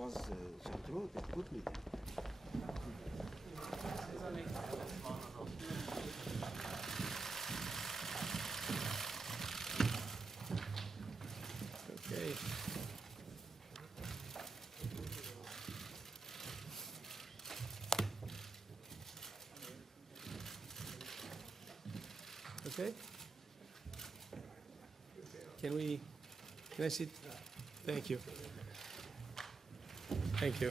was Charles that put me there. Okay. Okay. Can I sit? Thank you. Thank you.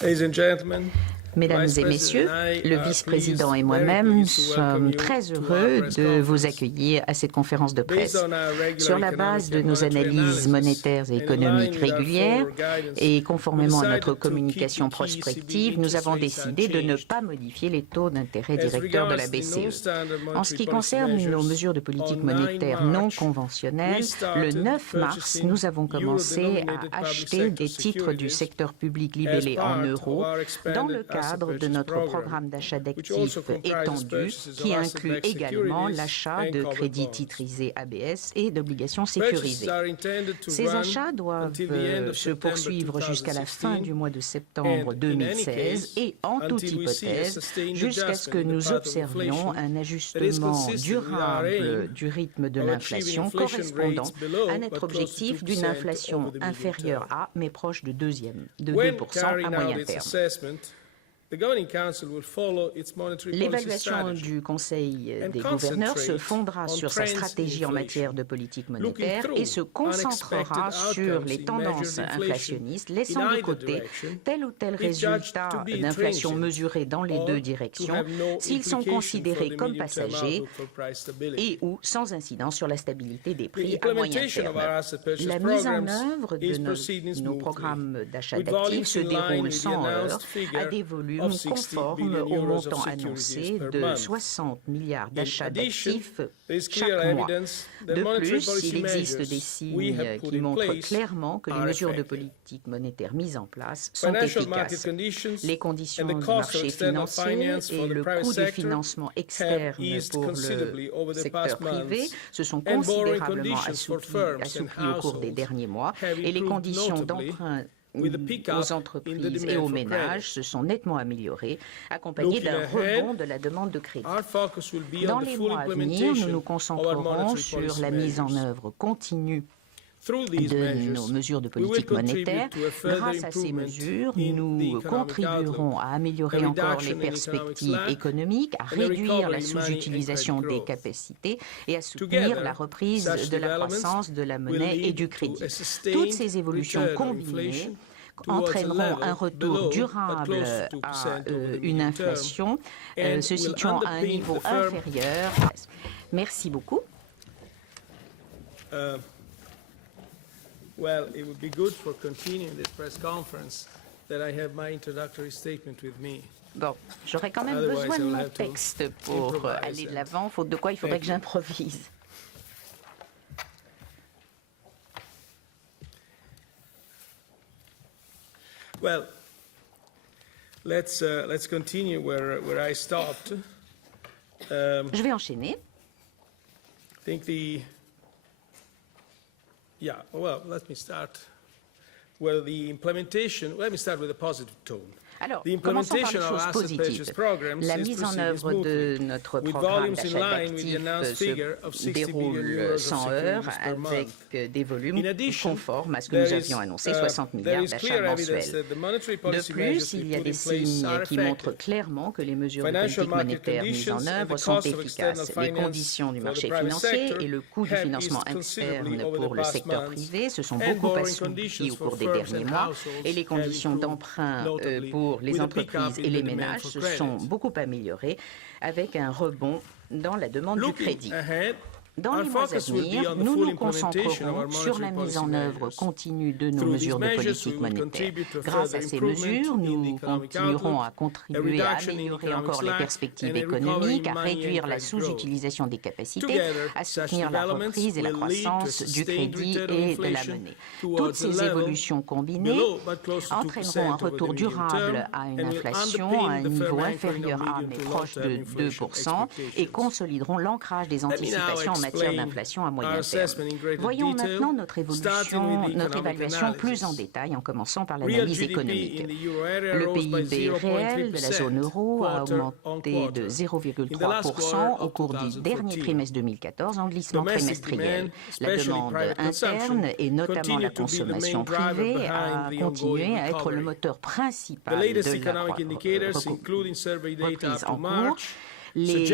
Ladies and gentlemen, Mesdames et messieurs, le vice-président et moi-même sommes très heureux de vous accueillir à cette conférence de presse. Sur la base de nos analyses monétaires et économiques régulières et conformément à notre communication prospective, nous avons décidé de ne pas modifier les taux d'intérêt directeurs de la BCE. En ce qui concerne nos mesures de politique monétaire non conventionnelles, le 9 mars, nous avons commencé à acheter des titres du secteur public libellés en euros dans le cadre de notre programme d'achat d'actifs étendu qui inclut également l'achat de crédits titrisés ABS et d'obligations sécurisées. Ces achats doivent se poursuivre jusqu'à la fin du mois de septembre 2016 et en toute hypothèse jusqu'à ce que nous observions un ajustement durable du rythme de l'inflation correspondant à notre objectif d'une inflation inférieure à mais proche de 2% à moyen terme. L'évaluation du Conseil des gouverneurs se fondera sur sa stratégie en matière de politique monétaire et se concentrera sur les tendances inflationnistes, laissant de côté tel ou tel résultat d'inflation mesuré dans les deux directions s'ils sont considérés comme passagers et ou sans incidence sur la stabilité des prix à moyen terme. La mise en œuvre de nos programmes d'achat d'actifs se déroule sans heurts à des volumes conforme au montant annoncé de 60 milliards d'achats d'actifs chaque mois. De plus, il existe des signes qui montrent clairement que les mesures de politique monétaire mises en place sont efficaces. Les conditions du marché financier et le coût des financements externes pour le secteur privé se sont considérablement assouplis au cours des derniers mois et les conditions d'emprunt aux entreprises et aux ménages se sont nettement améliorées, accompagnées d'un rebond de la demande de crédit. Dans les mois à venir, nous nous concentrerons sur la mise en œuvre continue de nos mesures de politique monétaire. Grâce à ces mesures, nous contribuerons à améliorer encore les perspectives économiques, à réduire la sous-utilisation des capacités et à soutenir la reprise de la croissance de la monnaie et du crédit. Toutes ces évolutions combinées entraîneront un retour durable à une inflation se situant à un niveau inférieur. Merci beaucoup. Well, it would be good for continuing this press conference that I have my introductory statement with me. Bon, j'aurais quand même besoin de mon texte pour aller de l'avant, faute de quoi il faudrait que j'improvise. Well, let's continue where I stopped. Je vais enchaîner. I think yeah, well, let me start with a positive tone. Alors, commençons par les choses positives. La mise en œuvre de notre programme d'achat d'actifs se déroule sans heurts avec des volumes conformes à ce que nous avions annoncé, 60 milliards d'achats mensuels. De plus, il y a des signes qui montrent clairement que les mesures de politique monétaire mises en œuvre sont efficaces. Les conditions du marché financier et le coût du financement externe pour le secteur privé se sont beaucoup assouplis au cours des derniers mois et les conditions d'emprunt pour les entreprises et les ménages se sont beaucoup améliorées avec un rebond dans la demande du crédit. Dans les mois à venir, nous nous concentrerons sur la mise en œuvre continue de nos mesures de politique monétaire. Grâce à ces mesures, nous continuerons à contribuer à améliorer encore les perspectives économiques, à réduire la sous-utilisation des capacités, à soutenir la reprise et la croissance du crédit et de la monnaie. Toutes ces évolutions combinées entraîneront un retour durable à une inflation à un niveau inférieur à mais proche de 2% et consolideront l'ancrage des anticipations en matière d'inflation à moyen terme. Voyons maintenant notre évaluation plus en détail, en commençant par l'analyse économique. Le PIB réel de la zone euro a augmenté de 0,3% au cours du dernier trimestre 2014 en glissement trimestriel. La demande interne et notamment la consommation privée a continué à être le moteur principal de la reprise en cours. Les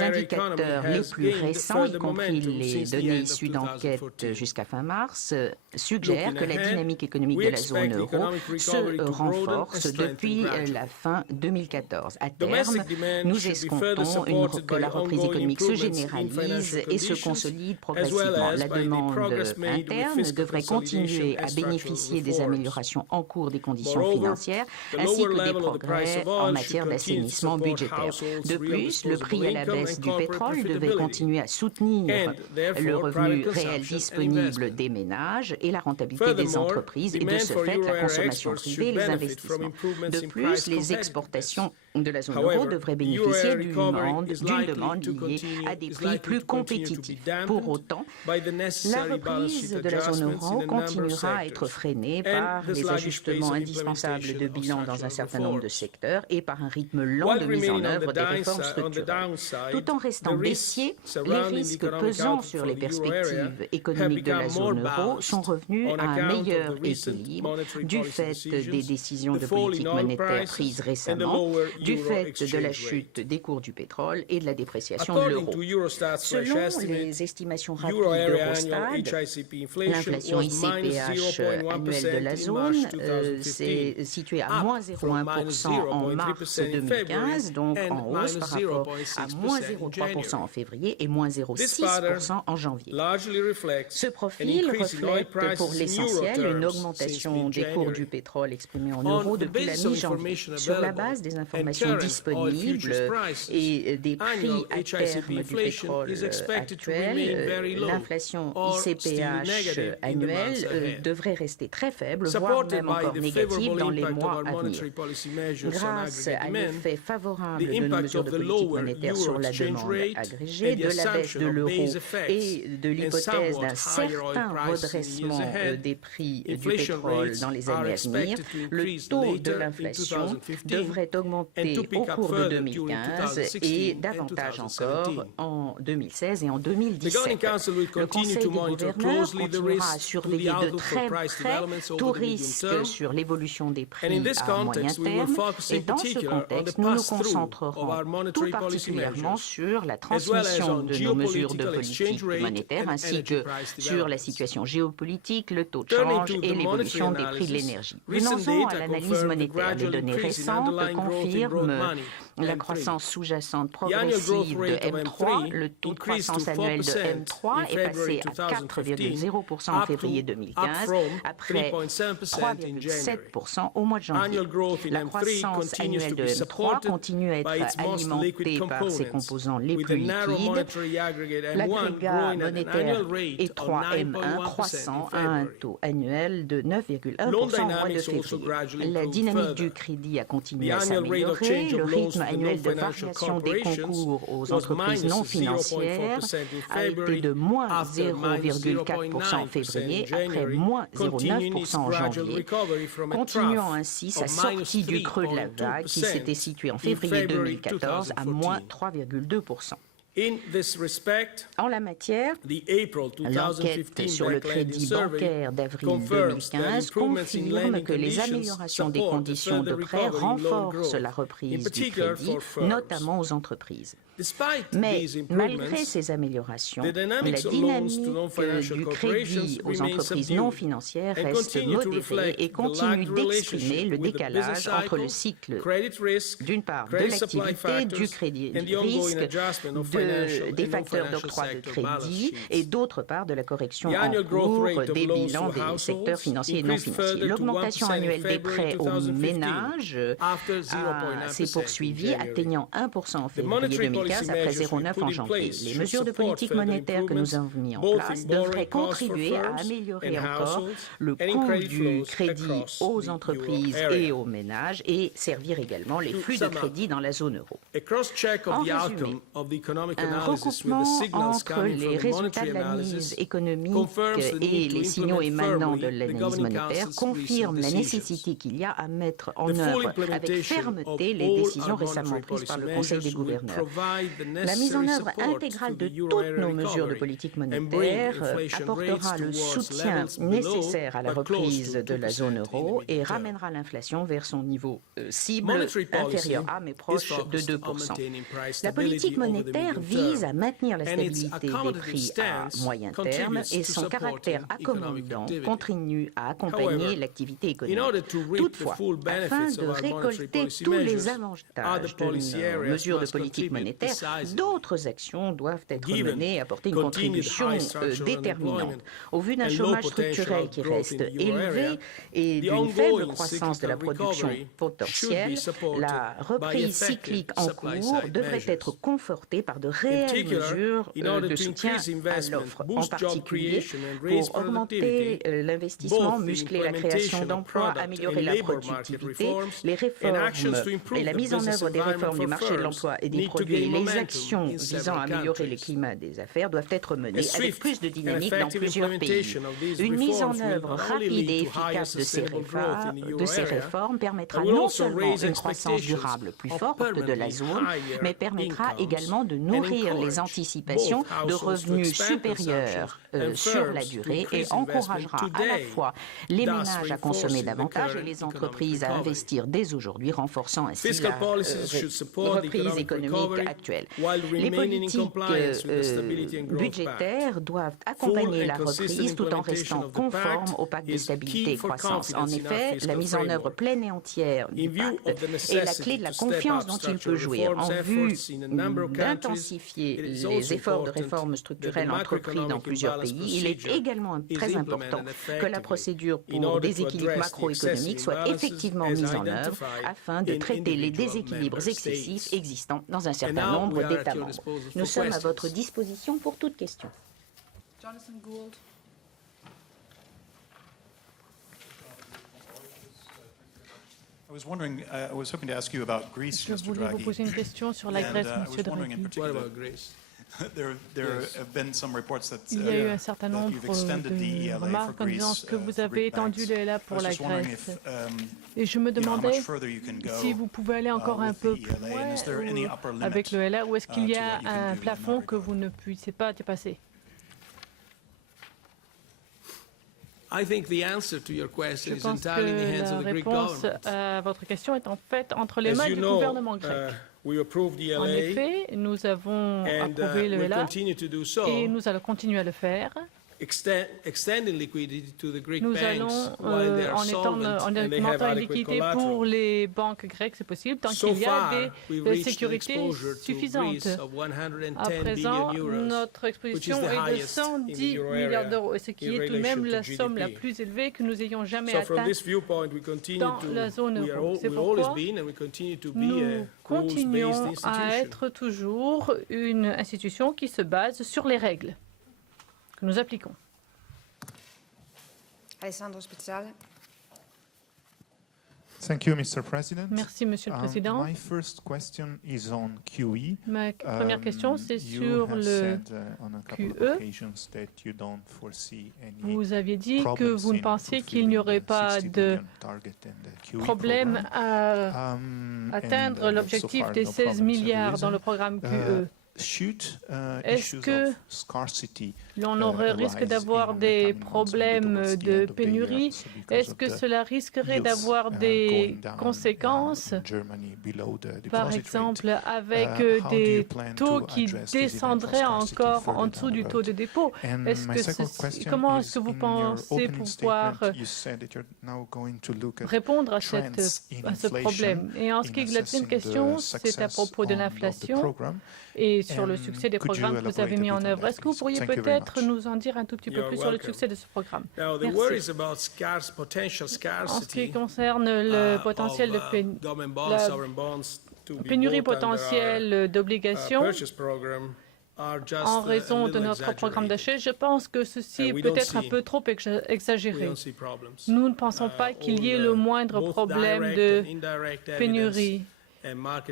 indicateurs les plus récents, y compris les données issues d'enquêtes jusqu'à fin mars, suggèrent que la dynamique économique de la zone euro se renforce depuis la fin 2014. À terme, nous escomptons que la reprise économique se généralise et se consolide progressivement. La demande interne devrait continuer à bénéficier des améliorations en cours des conditions financières ainsi que des progrès en matière d'assainissement budgétaire. De plus, le prix à la baisse du pétrole devait continuer à soutenir le revenu réel disponible des ménages et la rentabilité des entreprises et de ce fait la consommation privée et les investissements. De plus, les exportations de la zone euro devraient bénéficier d'une demande liée à des prix plus compétitifs. Pour autant, la reprise de la zone euro continuera à être freinée par les ajustements indispensables de bilan dans un certain nombre de secteurs et par un rythme lent de mise en œuvre des réformes structurelles. Tout en restant baissiers, les risques pesant sur les perspectives économiques de la zone euro sont revenus à un meilleur équilibre du fait des décisions de politique monétaire prises récemment, du fait de la chute des cours du pétrole et de la dépréciation de l'euro. Selon les estimations rapides d'Eurostat, l'inflation ICPH annuelle de la zone s'est située à moins 0,1% en mars 2015, donc en hausse par rapport à moins 0,3% en février et moins 0,6% en janvier. Ce profil reflète pour l'essentiel une augmentation des cours du pétrole exprimée en euros depuis la mi-janvier. Sur la base des informations disponibles et des prix à terme du pétrole actuel, l'inflation ICPH annuelle devrait rester très faible, voire même encore négative dans les mois à venir. Grâce à l'effet favorable de nos mesures de politique monétaire sur la demande agrégée, de la baisse de l'euro et de l'hypothèse d'un certain redressement des prix du pétrole dans les années à venir, le taux de l'inflation devrait augmenter au cours de 2015 et davantage encore en 2016 et en 2017. Le Conseil des gouverneurs continuera à surveiller de très près tout risque sur l'évolution des prix à moyen terme et dans ce contexte, nous nous concentrerons tout particulièrement sur la transmission de nos mesures de politique monétaire ainsi que sur la situation géopolitique, le taux de change et l'évolution des prix de l'énergie. Venons-en à l'analyse monétaire. Les données récentes confirment la croissance sous-jacente progressive de M3. Le taux de croissance annuel de M3 est passé à 4,0% en février 2015, après 3,7% au mois de janvier. La croissance annuelle de M3 continue à être alimentée par ses composants les plus liquides. L'agrégat monétaire étroit M1 croissant à un taux annuel de 9,1% au mois de février. La dynamique du crédit a continué à s'améliorer. Le rythme annuel de variation des concours aux entreprises non financières a été de moins 0,4% en février, après moins 0,9% en janvier, continuant ainsi sa sortie du creux de la vague qui s'était située en février 2014 à moins 3,2%. En la matière, l'enquête sur le crédit bancaire d'avril 2015 confirme que les améliorations des conditions de prêt renforcent la reprise du crédit, notamment aux entreprises. Mais malgré ces améliorations, la dynamique du crédit aux entreprises non financières reste modérée et continue d'exprimer le décalage entre le cycle, d'une part, de l'activité, du crédit risque, des facteurs d'octroi de crédit et d'autre part de la correction en cours des bilans des secteurs financiers et non financiers. L'augmentation annuelle des prêts aux ménages s'est poursuivie, atteignant 1% en février 2015 après 0,9 en janvier. Les mesures de politique monétaire que nous avons mises en place devraient contribuer à améliorer encore le coût du crédit aux entreprises et aux ménages et servir également les flux de crédit dans la zone euro. En résumé, un recoupement entre les résultats de l'analyse économique et les signaux émanant de l'analyse monétaire confirme la nécessité qu'il y a à mettre en œuvre avec fermeté les décisions récemment prises par le Conseil des gouverneurs. La mise en œuvre intégrale de toutes nos mesures de politique monétaire apportera le soutien nécessaire à la reprise de la zone euro et ramènera l'inflation vers son niveau cible inférieur à mais proche de 2%. La politique monétaire vise à maintenir la stabilité des prix à moyen terme et son caractère accommodant continue à accompagner l'activité économique. Toutefois, afin de récolter tous les avantages d'une mesure de politique monétaire, d'autres actions doivent être menées et apporter une contribution déterminante. Au vu d'un chômage structurel qui reste élevé et d'une faible croissance de la production potentielle, la reprise cyclique en cours devrait être confortée par de réelles mesures de soutien à l'offre, en particulier pour augmenter l'investissement, muscler la création d'emplois, améliorer la productivité, les réformes et la mise en œuvre des réformes du marché de l'emploi et des produits et les actions visant à améliorer le climat des affaires doivent être menées avec plus de dynamique dans plusieurs pays. Une mise en œuvre rapide et efficace de ces réformes permettra non seulement une croissance durable plus forte de la zone, mais permettra également de nourrir les anticipations de revenus supérieurs sur la durée et encouragera à la fois les ménages à consommer davantage et les entreprises à investir dès aujourd'hui, renforçant ainsi la reprise économique actuelle. Les politiques budgétaires doivent accompagner la reprise tout en restant conformes au pacte de stabilité et croissance. En effet, la mise en œuvre pleine et entière du pacte est la clé de la confiance dont il peut jouir. En vue d'intensifier les efforts de réforme structurelle entrepris dans plusieurs pays, il est également très important que la procédure pour déséquilibre macroéconomique soit effectivement mise en œuvre afin de traiter les déséquilibres excessifs existants dans un certain nombre d'États membres. Nous sommes à votre disposition pour toute question. Jonathan Gould. I was hoping to ask you about Greece, Je Mr. voulais vous Draghi. poser une question sur la Grèce, Monsieur Draghi. What about Greece? There have been some reports that Il y a eu un certain nombre de remarques en disant que vous avez étendu l'ELA pour la Grèce. Et je me demandais si vous pouvez aller encore un peu plus loin avec l'ELA ou est-ce qu'il y a un plafond que vous ne puissiez pas dépasser? I think the answer to your question Je is pense que entirely in the hands la of the Greek réponse government. à votre question est en fait entre les mains As you du know, gouvernement grec. we approved the En LA effet, nous avons and approuvé le we'll LA continue to do so, et nous allons continuer à le faire. extending liquidity to the Greek Nous banks allons, while they are en solvent and they have augmentant la adequate liquidité collateral. pour les banques grecques, c'est possible, tant So qu'il y a far, des we've reached an sécurités exposure to suffisantes. Greece of 110 À présent, billion euros, notre exposition which is the est de highest in 110 the euro milliards area d'euros, ce qui in est tout de même relation la to somme la GDP. plus élevée que nous ayons jamais So from atteinte. this viewpoint, we continue dans la zone we are euro. C'est we've always pourquoi been and we continue to be a Nous rules-based continuons à institution. être toujours une institution qui se base sur les règles que nous appliquons. Alessandro Speziale. Thank you, Mr. President. Merci, Monsieur le Président. My first question is on QE. Ma première question, c'est You sur have le said, on a couple QE. of occasions that you don't foresee any Vous aviez dit que problems vous ne in pensiez qu'il fulfilling n'y aurait the pas 60 de billion target in the QE problème program. à atteindre And, so l'objectif far, des no 16 problems have milliards dans arisen. le programme QE. Est-ce que l'on aurait risque d'avoir des problèmes de pénurie? Est-ce que cela risquerait d'avoir des conséquences, par exemple, avec des taux qui descendraient encore en dessous du taux de dépôt? Comment est-ce que vous pensez pouvoir répondre à ce problème? Et en ce qui est de la deuxième question, c'est à propos de l'inflation et sur le succès des programmes que vous avez mis en œuvre. Est-ce que vous pourriez peut-être nous en dire un tout petit peu plus sur le succès de ce programme? Merci. En ce qui concerne le potentiel de pénurie potentielle d'obligations, en raison de notre programme d'achat, je pense que ceci est peut-être un peu trop exagéré. Nous ne pensons pas qu'il y ait le moindre problème de pénurie.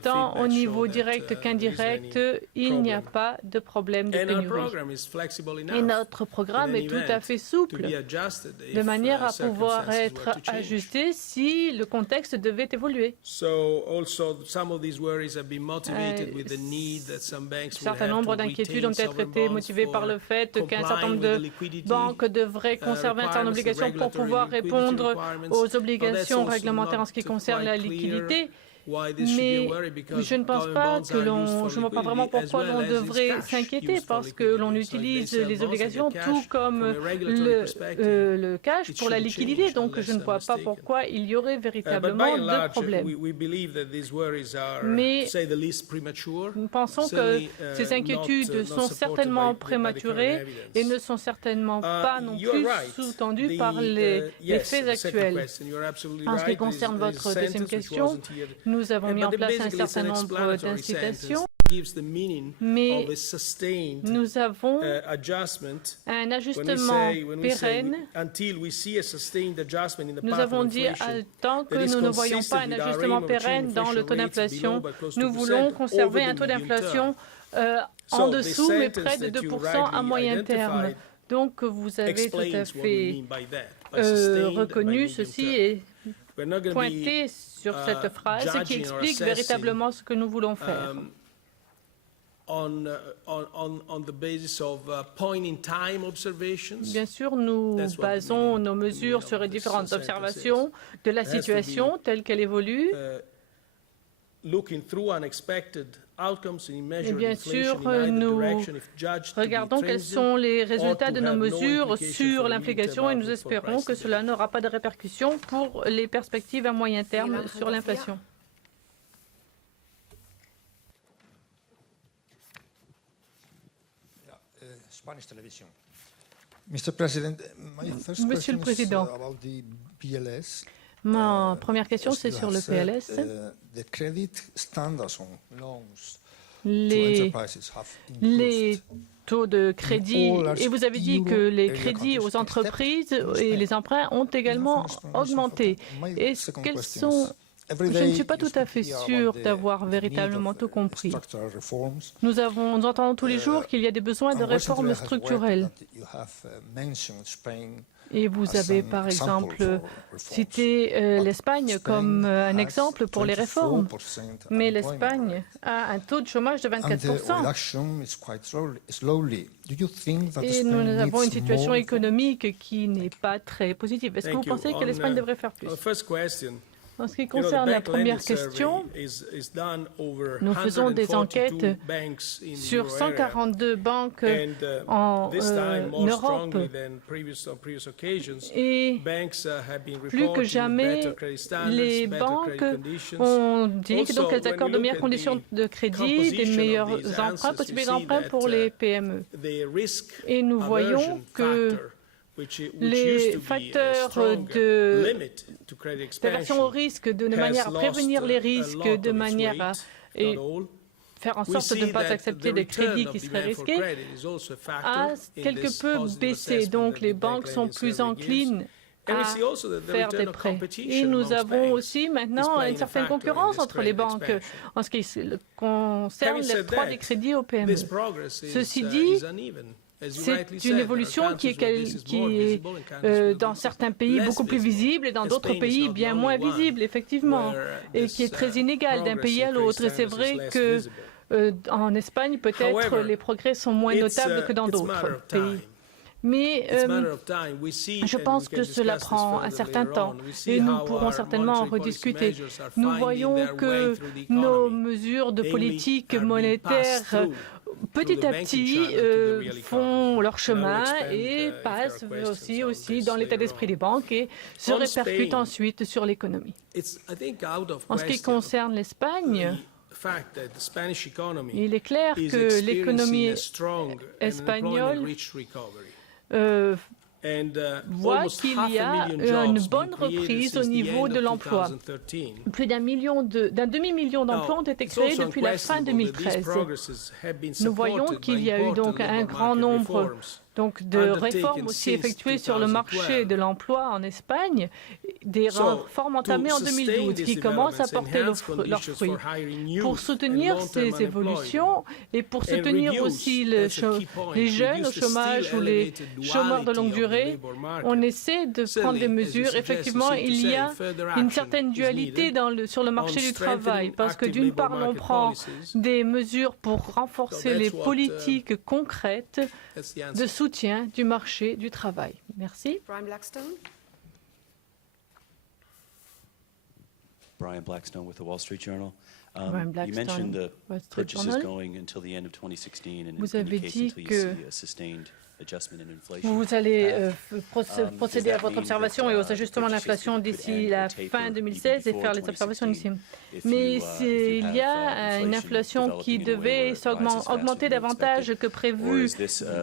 Tant au niveau direct qu'indirect, il n'y a pas de problème de pénurie. Et notre programme est tout à fait souple, de manière à pouvoir être ajusté si le contexte devait évoluer. Un certain nombre d'inquiétudes ont été motivées par le fait qu'un certain nombre de banques devraient conserver un certain nombre d'obligations pour pouvoir répondre aux obligations réglementaires en ce qui concerne la liquidité. Mais je ne pense pas que je ne vois pas vraiment pourquoi l'on devrait s'inquiéter parce que l'on utilise les obligations tout comme le cash pour la liquidité. Donc je ne vois pas pourquoi il y aurait véritablement de problème. Mais nous pensons que ces inquiétudes sont certainement prématurées et ne sont certainement pas non plus sous-tendues par les faits actuels. En ce qui concerne votre deuxième question, nous avons mis en place un certain nombre d'incitations, mais nous avons un ajustement pérenne. Nous avons dit, tant que nous ne voyons pas un ajustement pérenne dans le taux d'inflation, nous voulons conserver un taux d'inflation en dessous, mais près de 2% à moyen terme. Donc, vous avez tout à fait reconnu ceci et pointé sur cette phrase qui explique véritablement ce que nous voulons faire. Bien sûr, nous basons nos mesures sur les différentes observations de la situation telle qu'elle évolue. Et bien sûr, nous regardons quels sont les résultats de nos mesures sur l'inflation et nous espérons que cela n'aura pas de répercussions pour les perspectives à moyen terme sur l'inflation. Monsieur le Président, ma première question, c'est sur le PLS. Les taux de crédit, et vous avez dit que les crédits aux entreprises et les emprunts ont également augmenté. Je ne suis pas tout à fait sûre d'avoir véritablement tout compris. Nous entendons tous les jours qu'il y a des besoins de réformes structurelles. Et vous avez, par exemple, cité l'Espagne comme un exemple pour les réformes. Mais l'Espagne a un taux de chômage de 24%. Et nous avons une situation économique qui n'est pas très positive. Est-ce que vous pensez que l'Espagne devrait faire plus? En ce qui concerne la première question, nous faisons des enquêtes sur 142 banques en Europe et plus que jamais, les banques ont dit qu'elles accordent de meilleures conditions de crédit, des meilleurs emprunts, possibilités d'emprunt pour les PME. Et nous voyons que les facteurs d'aversion au risque, de manière à prévenir les risques, de manière à faire en sorte de ne pas accepter des crédits qui seraient risqués, a quelque peu baissé. Donc les banques sont plus enclines à faire des prêts. Et nous avons aussi maintenant une certaine concurrence entre les banques en ce qui concerne l'octroi des crédits aux PME. Ceci dit, c'est une évolution qui est dans certains pays beaucoup plus visible et dans d'autres pays bien moins visible, effectivement, et qui est très inégale d'un pays à l'autre. Et c'est vrai que En Espagne, peut-être les progrès sont moins notables que dans d'autres pays. Mais je pense que cela prend un certain temps et nous pourrons certainement en rediscuter. Nous voyons que nos mesures de politique monétaire petit à petit font leur chemin et passent aussi dans l'état d'esprit des banques et se répercutent ensuite sur l'économie. En ce qui concerne l'Espagne, il est clair que l'économie espagnole voit qu'il y a une bonne reprise au niveau de l'emploi. Plus d'un demi-million d'emplois ont été créés depuis la fin 2013. Nous voyons qu'il y a eu donc un grand nombre de réformes aussi effectuées sur le marché de l'emploi en Espagne, des réformes entamées en 2012 qui commencent à porter leurs fruits. Pour soutenir ces évolutions et pour soutenir aussi les jeunes au chômage ou les chômeurs de longue durée, on essaie de prendre des mesures. Effectivement, il y a une certaine dualité sur le marché du travail parce que d'une part, on prend des mesures pour renforcer les politiques concrètes de soutien du marché du travail. Merci. Brian Blackstone. Brian Blackstone with the Wall Street Journal. Brian Blackstone, you mentioned the Wall Street purchases Journal. Going until the end of 2016 and Vous avez dit que sustained adjustment in inflation. vous allez procéder à votre observation et aux ajustements d'inflation d'ici la fin 2016 et faire les observations ici. Mais il y a une inflation qui devait augmenter davantage que prévu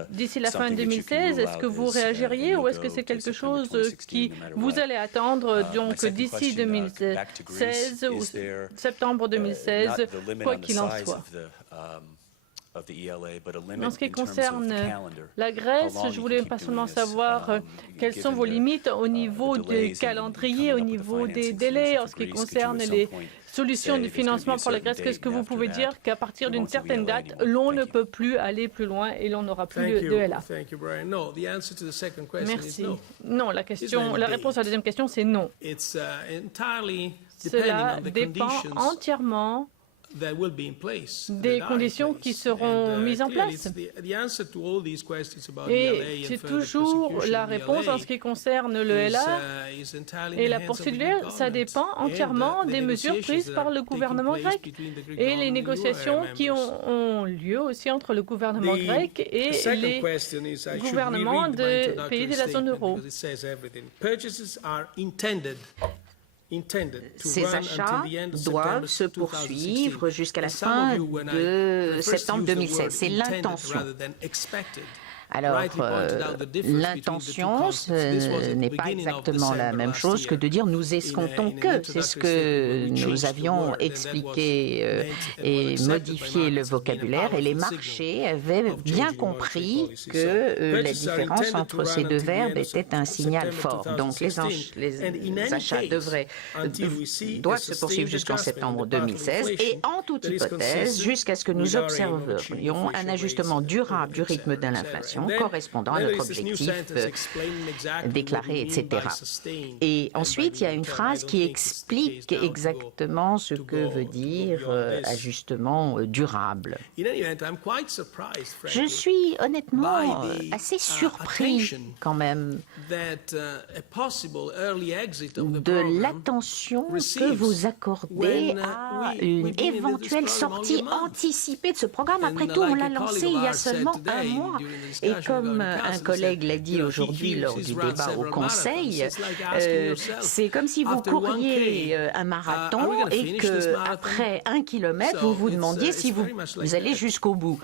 d'ici la fin 2016. Est-ce que vous réagiriez ou est-ce que c'est quelque chose qui vous allez attendre donc d'ici 2016 ou septembre 2016, quoi qu'il en soit? En ce qui concerne la Grèce, je voulais pas seulement savoir quelles sont vos limites au niveau du calendrier, au niveau des délais, en ce qui concerne les solutions de financement pour la Grèce. Qu'est-ce que vous pouvez dire qu'à partir d'une certaine date, l'on ne peut plus aller plus loin et l'on n'aura plus de LA? Merci. Non, la réponse à la deuxième question, c'est non. Cela dépend entièrement des conditions qui seront mises en place. Et c'est toujours la réponse en ce qui concerne le LA et la poursuite du LA. Ça dépend entièrement des mesures prises par le gouvernement grec et les négociations qui ont lieu aussi entre le gouvernement grec et les gouvernements des pays de la zone euro. Ces achats doivent se poursuivre jusqu'à la fin de septembre 2016. C'est l'intention. Alors, l'intention, ce n'est pas exactement la même chose que de dire nous escomptons que. C'est ce que nous avions expliqué et modifié le vocabulaire. Et les marchés avaient bien compris que la différence entre ces deux verbes était un signal fort. Donc, les achats doivent se poursuivre jusqu'en septembre 2016 et en toute hypothèse, jusqu'à ce que nous observions un ajustement durable du rythme de l'inflation correspondant à notre objectif déclaré, etc. Et ensuite, il y a une phrase qui explique exactement ce que veut dire ajustement durable. Je suis honnêtement assez surpris quand même de l'attention que vous accordez à une éventuelle sortie anticipée de ce programme. Après tout, on l'a lancé il y a seulement un mois. Et comme un collègue l'a dit aujourd'hui lors du débat au Conseil, c'est comme si vous couriez un marathon et qu'après 1 kilomètre, vous vous demandiez si vous allez jusqu'au bout.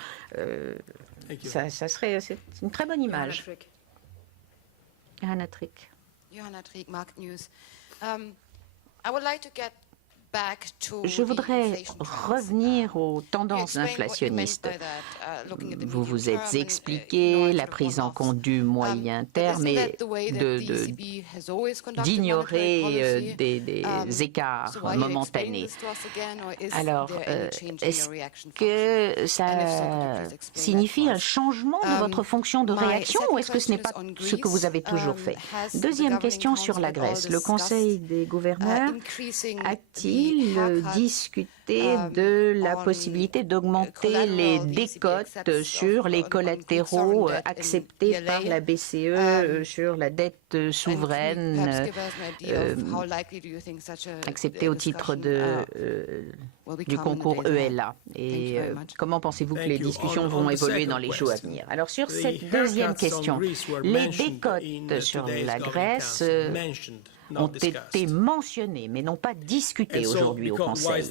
C'est une très bonne image. Johanna Trick. Johanna Trick, Market News. I would like to get Je voudrais revenir aux tendances inflationnistes. Vous vous êtes expliqué la prise en compte du moyen terme et d'ignorer des écarts momentanés. Alors, est-ce que ça signifie un changement de votre fonction de réaction ou est-ce que ce n'est pas ce que vous avez toujours fait? Deuxième question sur la Grèce. Le Conseil des gouverneurs a-t-il il discutait de la possibilité d'augmenter les décotes sur les collatéraux acceptés par la BCE sur la dette souveraine acceptée au titre du concours ELA. Et comment pensez-vous que les discussions vont évoluer dans les jours à venir? Alors sur cette deuxième question, les décotes sur la Grèce ont été mentionnés, mais n'ont pas discuté aujourd'hui au Conseil.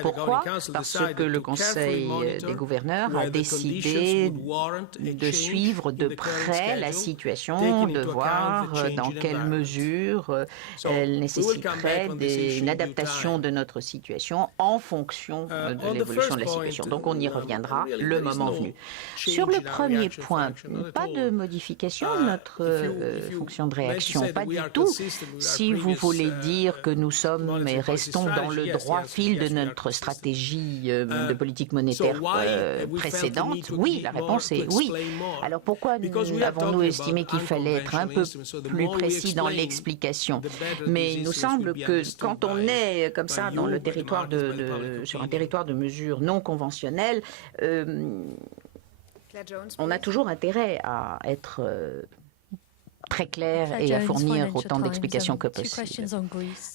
Pourquoi? Parce que le Conseil des gouverneurs a décidé de suivre de près la situation, de voir dans quelle mesure elle nécessiterait une adaptation de notre situation en fonction de l'évolution de la situation. Donc on y reviendra le moment venu. Sur le premier point, pas de modification de notre fonction de réaction, pas du tout. Si vous voulez dire que nous sommes et restons dans le droit fil de notre stratégie de politique monétaire précédente, oui, la réponse est oui. Alors pourquoi avons-nous estimé qu'il fallait être un peu plus précis dans l'explication? Mais il nous semble que quand on est comme ça dans le territoire sur un territoire de mesures non conventionnelles, on a toujours intérêt à être très clair et à fournir autant d'explications que possible.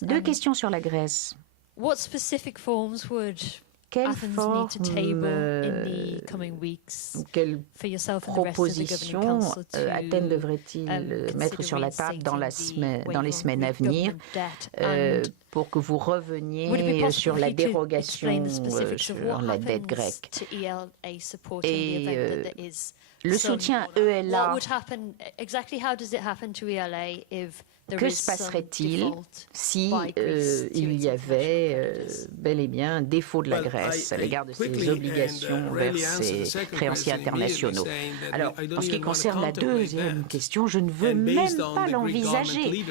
Deux questions sur la Grèce. Quelles formes, quelles propositions Athènes devrait-il mettre sur la table dans les semaines à venir pour que vous reveniez sur la dérogation sur la dette grecque? Et le soutien ELA, que se passerait-il si il y avait bel et bien un défaut de la Grèce à l'égard de ses obligations vers ses créanciers internationaux? Alors, en ce qui concerne la deuxième question, je ne veux même pas l'envisager.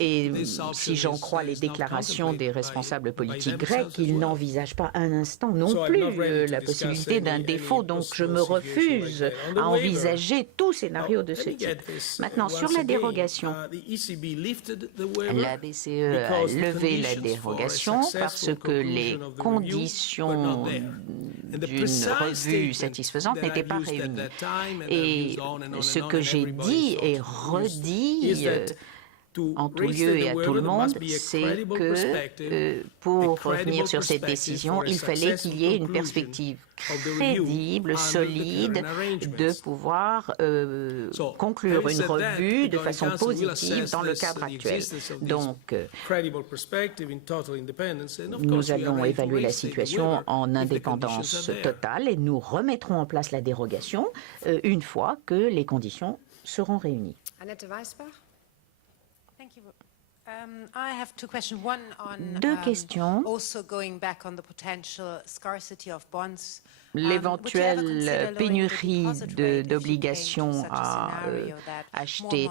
Et si j'en crois les déclarations des responsables politiques grecs, ils n'envisagent pas un instant non plus la possibilité d'un défaut. Donc, je me refuse à envisager tout scénario de ce type. Maintenant, sur la dérogation, la BCE a levé la dérogation parce que les conditions d'une revue satisfaisante n'étaient pas réunies. Et ce que j'ai dit et redit en tout lieu et à tout le monde, c'est que pour revenir sur cette décision, il fallait qu'il y ait une perspective crédible, solide, de pouvoir conclure une revue de façon positive dans le cadre actuel. Donc, nous allons évaluer la situation en indépendance totale et nous remettrons en place la dérogation une fois que les conditions seront réunies. Annette Weisbach. Deux questions. L'éventuelle pénurie d'obligations à acheter.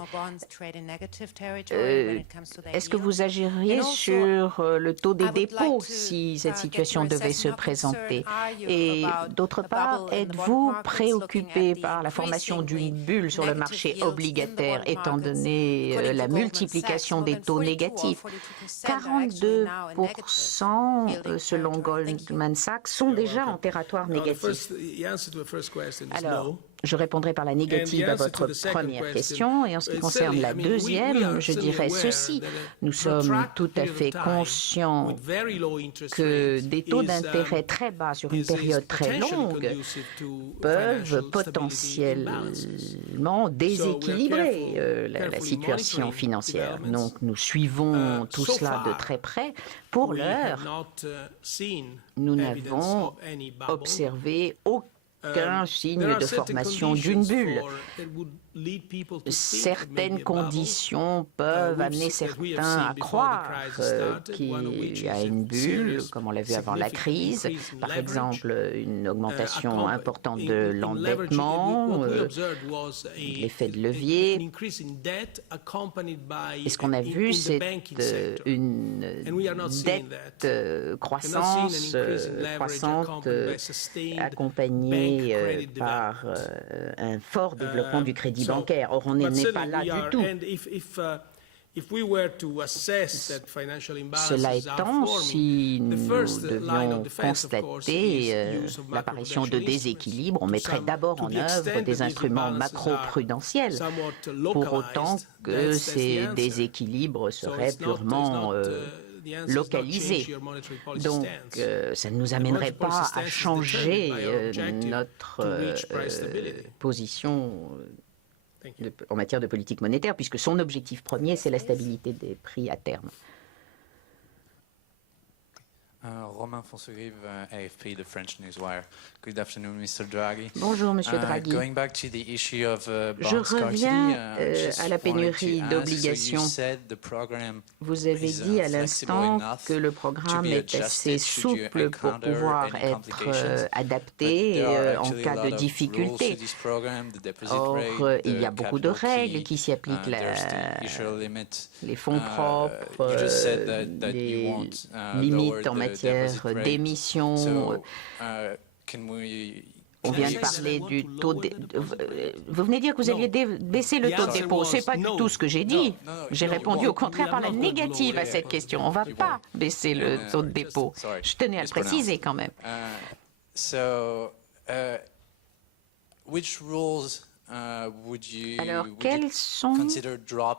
Est-ce que vous agiriez sur le taux des dépôts si cette situation devait se présenter? Et d'autre part, êtes-vous préoccupé par la formation d'une bulle sur le marché obligataire étant donné la multiplication des taux négatifs? 42% selon Goldman Sachs sont déjà en territoire négatif. Alors, je répondrai par la négative à votre première question. Et en ce qui concerne la deuxième, je dirais ceci. Nous sommes tout à fait conscients que des taux d'intérêt très bas sur une période très longue peuvent potentiellement déséquilibrer la situation financière. Donc nous suivons tout cela de très près. Pour l'heure, nous n'avons observé aucun signe de formation d'une bulle. Certaines conditions peuvent amener certains à croire qu'il y a une bulle, comme on l'a vu avant la crise, par exemple une augmentation importante de l'endettement, l'effet de levier. Et ce qu'on a vu, c'est une dette croissante accompagnée par un fort développement du crédit bancaire. Or, on n'est pas là du tout. Cela étant, si nous devions constater l'apparition de déséquilibres, on mettrait d'abord en œuvre des instruments macro-prudentiels, pour autant que ces déséquilibres seraient purement localisés. Donc, ça ne nous amènerait pas à changer notre position en matière de politique monétaire, puisque son objectif premier, c'est la stabilité des prix à terme. Romain Fonsegrive, AFP, the French Newswire. Good afternoon, Mr. Draghi. Bonjour, Monsieur Draghi. Going back to the issue of Je reviens à la pénurie d'obligations. Vous avez dit à l'instant que le programme est assez souple pour pouvoir être adapté en cas de difficulté. Or, il y a beaucoup de règles qui s'y appliquent, les fonds propres, les limites en matière d'émissions. On vient de parler du taux de... Vous venez de dire que vous alliez baisser le taux de dépôt. Ce n'est pas du tout ce que j'ai dit. J'ai répondu au contraire par la négative à cette question. On ne va pas baisser le taux de dépôt. Je tenais à le préciser quand même. Alors, quelles sont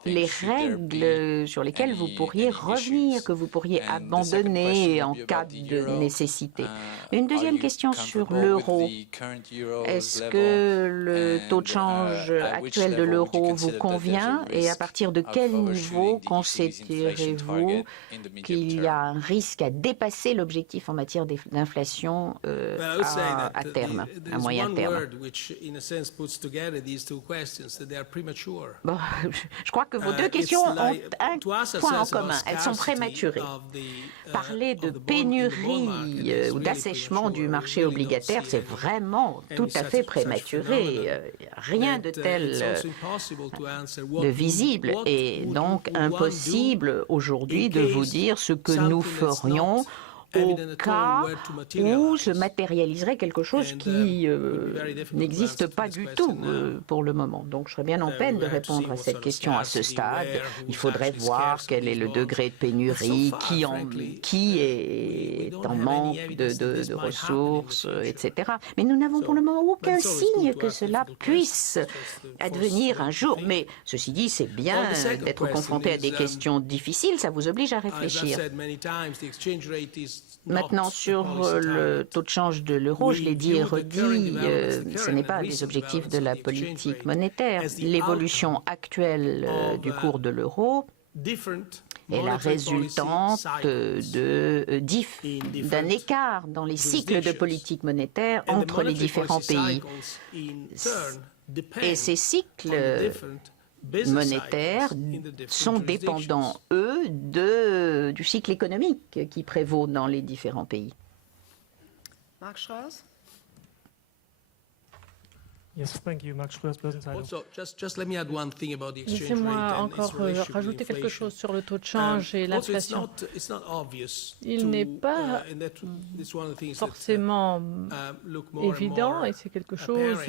les règles sur lesquelles vous pourriez revenir, que vous pourriez abandonner en cas de nécessité? Une deuxième question sur l'euro. Est-ce que le taux de change actuel de l'euro vous convient et à partir de quel niveau considérez-vous qu'il y a un risque à dépasser l'objectif en matière d'inflation à terme, à moyen terme? Bon, je crois que vos deux questions ont un point en commun. Elles sont prématurées. Parler de pénurie ou d'assèchement du marché obligataire, c'est vraiment tout à fait prématuré. Rien de tel de visible et donc impossible aujourd'hui de vous dire ce que nous ferions au cas où se matérialiserait quelque chose qui n'existe pas du tout pour le moment. Donc je serais bien en peine de répondre à cette question à ce stade. Il faudrait voir quel est le degré de pénurie, qui est en manque de ressources, etc. Mais nous n'avons pour le moment aucun signe que cela puisse advenir un jour. Mais ceci dit, c'est bien d'être confronté à des questions difficiles, ça vous oblige à réfléchir. Maintenant, sur le taux de change de l'euro, je l'ai dit et redit, ce n'est pas des objectifs de la politique monétaire. L'évolution actuelle du cours de l'euro est la résultante d'un écart dans les cycles de politique monétaire entre les différents pays. Et ces cycles monétaires sont dépendants, eux, du cycle économique qui prévaut dans les différents pays. Mark Schroers. Laissez-moi encore rajouter quelque chose sur le taux de change et l'inflation. Il n'est pas forcément évident, et c'est quelque chose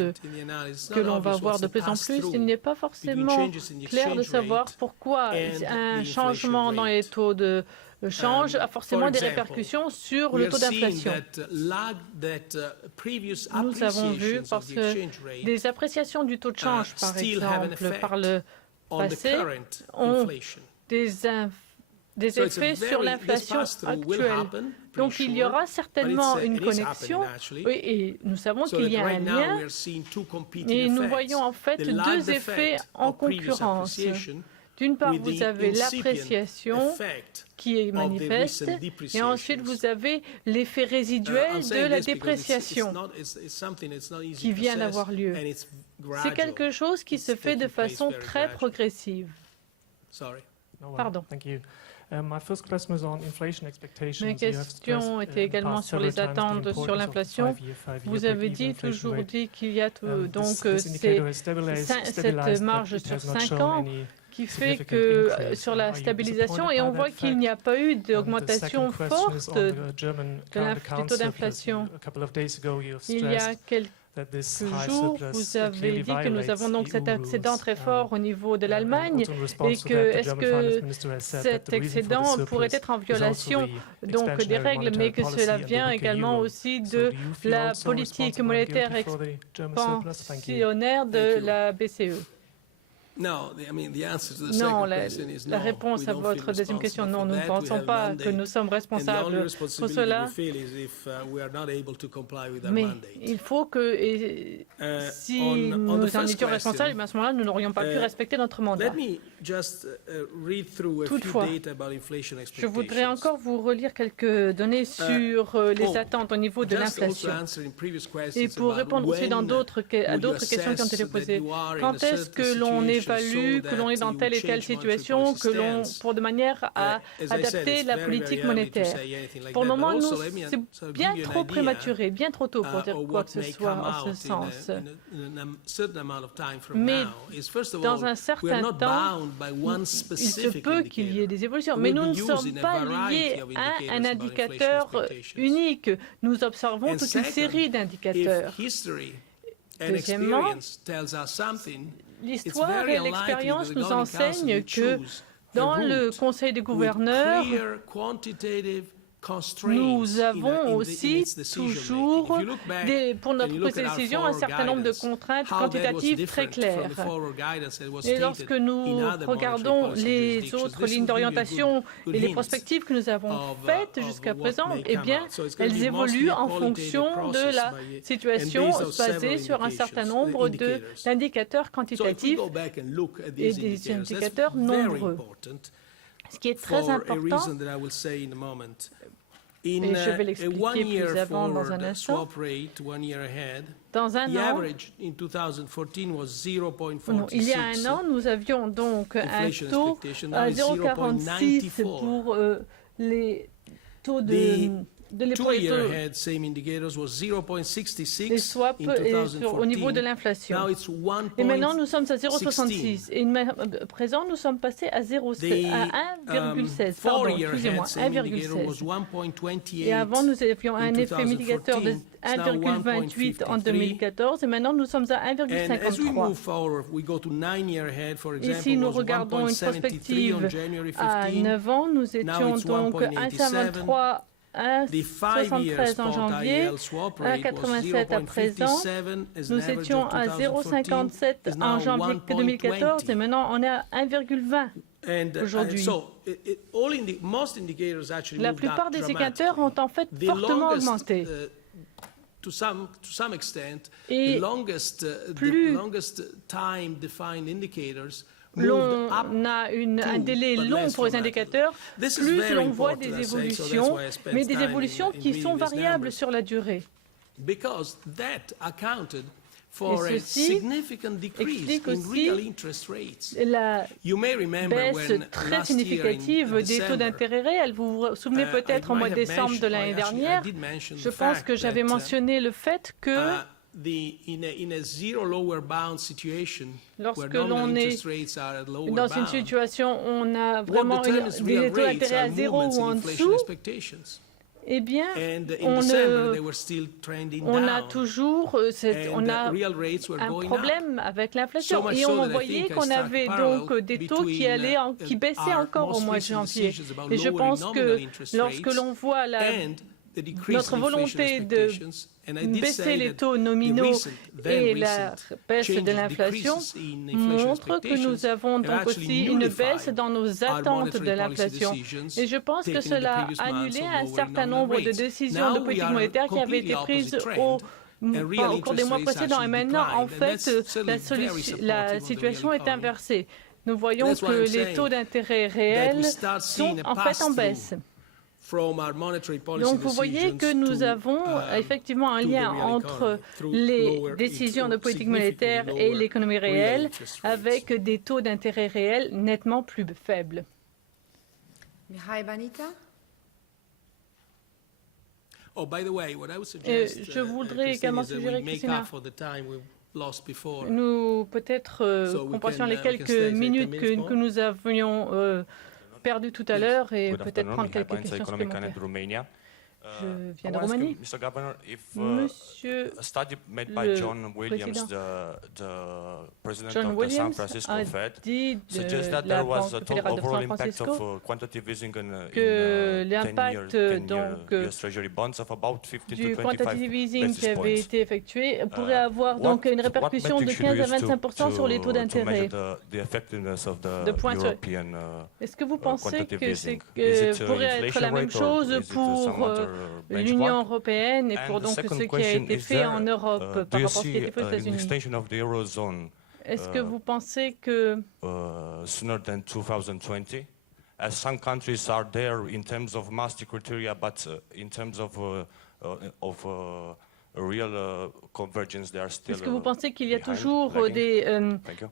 que l'on va voir de plus en plus, il n'est pas forcément clair de savoir pourquoi un changement dans les taux de change a forcément des répercussions sur le taux d'inflation. Nous avons vu, parce que des appréciations du taux de change, par exemple, par le passé, ont des effets sur l'inflation actuelle. Donc il y aura certainement une connexion, oui, et nous savons qu'il y a un lien, et nous voyons en fait deux effets en concurrence. D'une part, vous avez l'appréciation qui est manifeste, et ensuite vous avez l'effet résiduel de la dépréciation qui vient d'avoir lieu. C'est quelque chose qui se fait de façon très progressive. Pardon. Mes questions étaient également sur les attentes sur l'inflation. Vous avez toujours dit qu'il y a donc cette marge sur 5 ans qui fait que sur la stabilisation, et on voit qu'il n'y a pas eu d'augmentation forte du taux d'inflation. Il y a quelques jour, vous avez dit que nous avons donc cet excédent très fort au niveau de l'Allemagne et que est-ce que cet excédent pourrait être en violation donc des règles, mais que cela vient également aussi de la politique monétaire expansionnaire de la BCE. Non, la réponse à votre deuxième question, non, nous ne pensons pas que nous sommes responsables pour cela. Mais il faut que, si nous en étions responsables, à ce moment-là, nous n'aurions pas pu respecter notre mandat. Toutefois, je voudrais encore vous relire quelques données sur les attentes au niveau de l'inflation. Et pour répondre aussi à d'autres questions qui ont été posées, quand est-ce que l'on évalue que l'on est dans telle et telle situation, de manière à adapter la politique monétaire? Pour le moment, c'est bien trop prématuré, bien trop tôt pour dire quoi que ce soit en ce sens. Mais dans un certain temps, il se peut qu'il y ait des évolutions. Mais nous ne sommes pas liés à un indicateur unique. Nous observons toute une série d'indicateurs. Deuxièmement, l'histoire et l'expérience nous enseignent que dans le Conseil des gouverneurs, nous avons aussi toujours, pour notre prise de décision, un certain nombre de contraintes quantitatives très claires. Et lorsque nous regardons les autres lignes d'orientation et les prospectives que nous avons faites jusqu'à présent, eh bien, elles évoluent en fonction de la situation basée sur un certain nombre d'indicateurs quantitatifs et des indicateurs nombreux. Ce qui est très important, et je vais l'expliquer plus avant dans un instant. Dans un an, il y a un an, nous avions donc un taux à 0,46 pour les taux des swaps au niveau de l'inflation. Et maintenant, nous sommes à 0,66. Et à présent, nous sommes passés à 1,16. Pardon, excusez-moi, 1,16. Et avant, nous avions un effet mitigateur de 1,28 en 2014 et maintenant nous sommes à 1,53. Et si nous regardons une perspective à 9 ans, nous étions donc à 1,23 1,73 en janvier, 1,87 à présent. Nous étions à 0,57 en janvier 2014 et maintenant on est à 1,20 aujourd'hui. La plupart des indicateurs ont en fait fortement augmenté. Et plus l'on a un délai long pour les indicateurs, plus l'on voit des évolutions, mais des évolutions qui sont variables sur la durée. Et ceci explique aussi la baisse très significative des taux d'intérêt réels. Vous vous souvenez peut-être au mois de décembre de l'année dernière, je pense que j'avais mentionné le fait que lorsque l'on est dans une situation où on a vraiment des taux d'intérêt à zéro ou en dessous, eh bien, on a toujours un problème avec l'inflation. Et on voyait qu'on avait donc des taux qui baissaient encore au mois de janvier. Et je pense que lorsque l'on voit notre volonté de baisser les taux nominaux et la baisse de l'inflation montre que nous avons donc aussi une baisse dans nos attentes de l'inflation. Et je pense que cela a annulé un certain nombre de décisions de politique monétaire qui avaient été prises au cours des mois précédents. Et maintenant, en fait, la situation est inversée. Nous voyons que les taux d'intérêt réels sont en fait en baisse. Donc vous voyez que nous avons effectivement un lien entre les décisions de politique monétaire et l'économie réelle avec des taux d'intérêt réels nettement plus faibles. Je voudrais également suggérer, Christina, nous peut-être compensions les quelques minutes que nous avions perdu tout à l'heure et peut-être prendre quelques questions supplémentaires. Je viens de Roumanie. Monsieur le Président, John Williams a dit de la Banque fédérale de San Francisco que l'impact du quantitative easing qui avait été effectué pourrait avoir donc une répercussion de 15 à 25% sur les taux d'intérêt. Est-ce que vous pensez que pourrait être la même chose pour l'Union européenne et pour donc ce qui a été fait en Europe par rapport à ce qui a été fait aux États-Unis? Est-ce que vous pensez que sooner than 2020, as some countries are there in terms of master criteria, but in terms of real convergence, they are still. Est-ce que vous pensez qu'il y a toujours des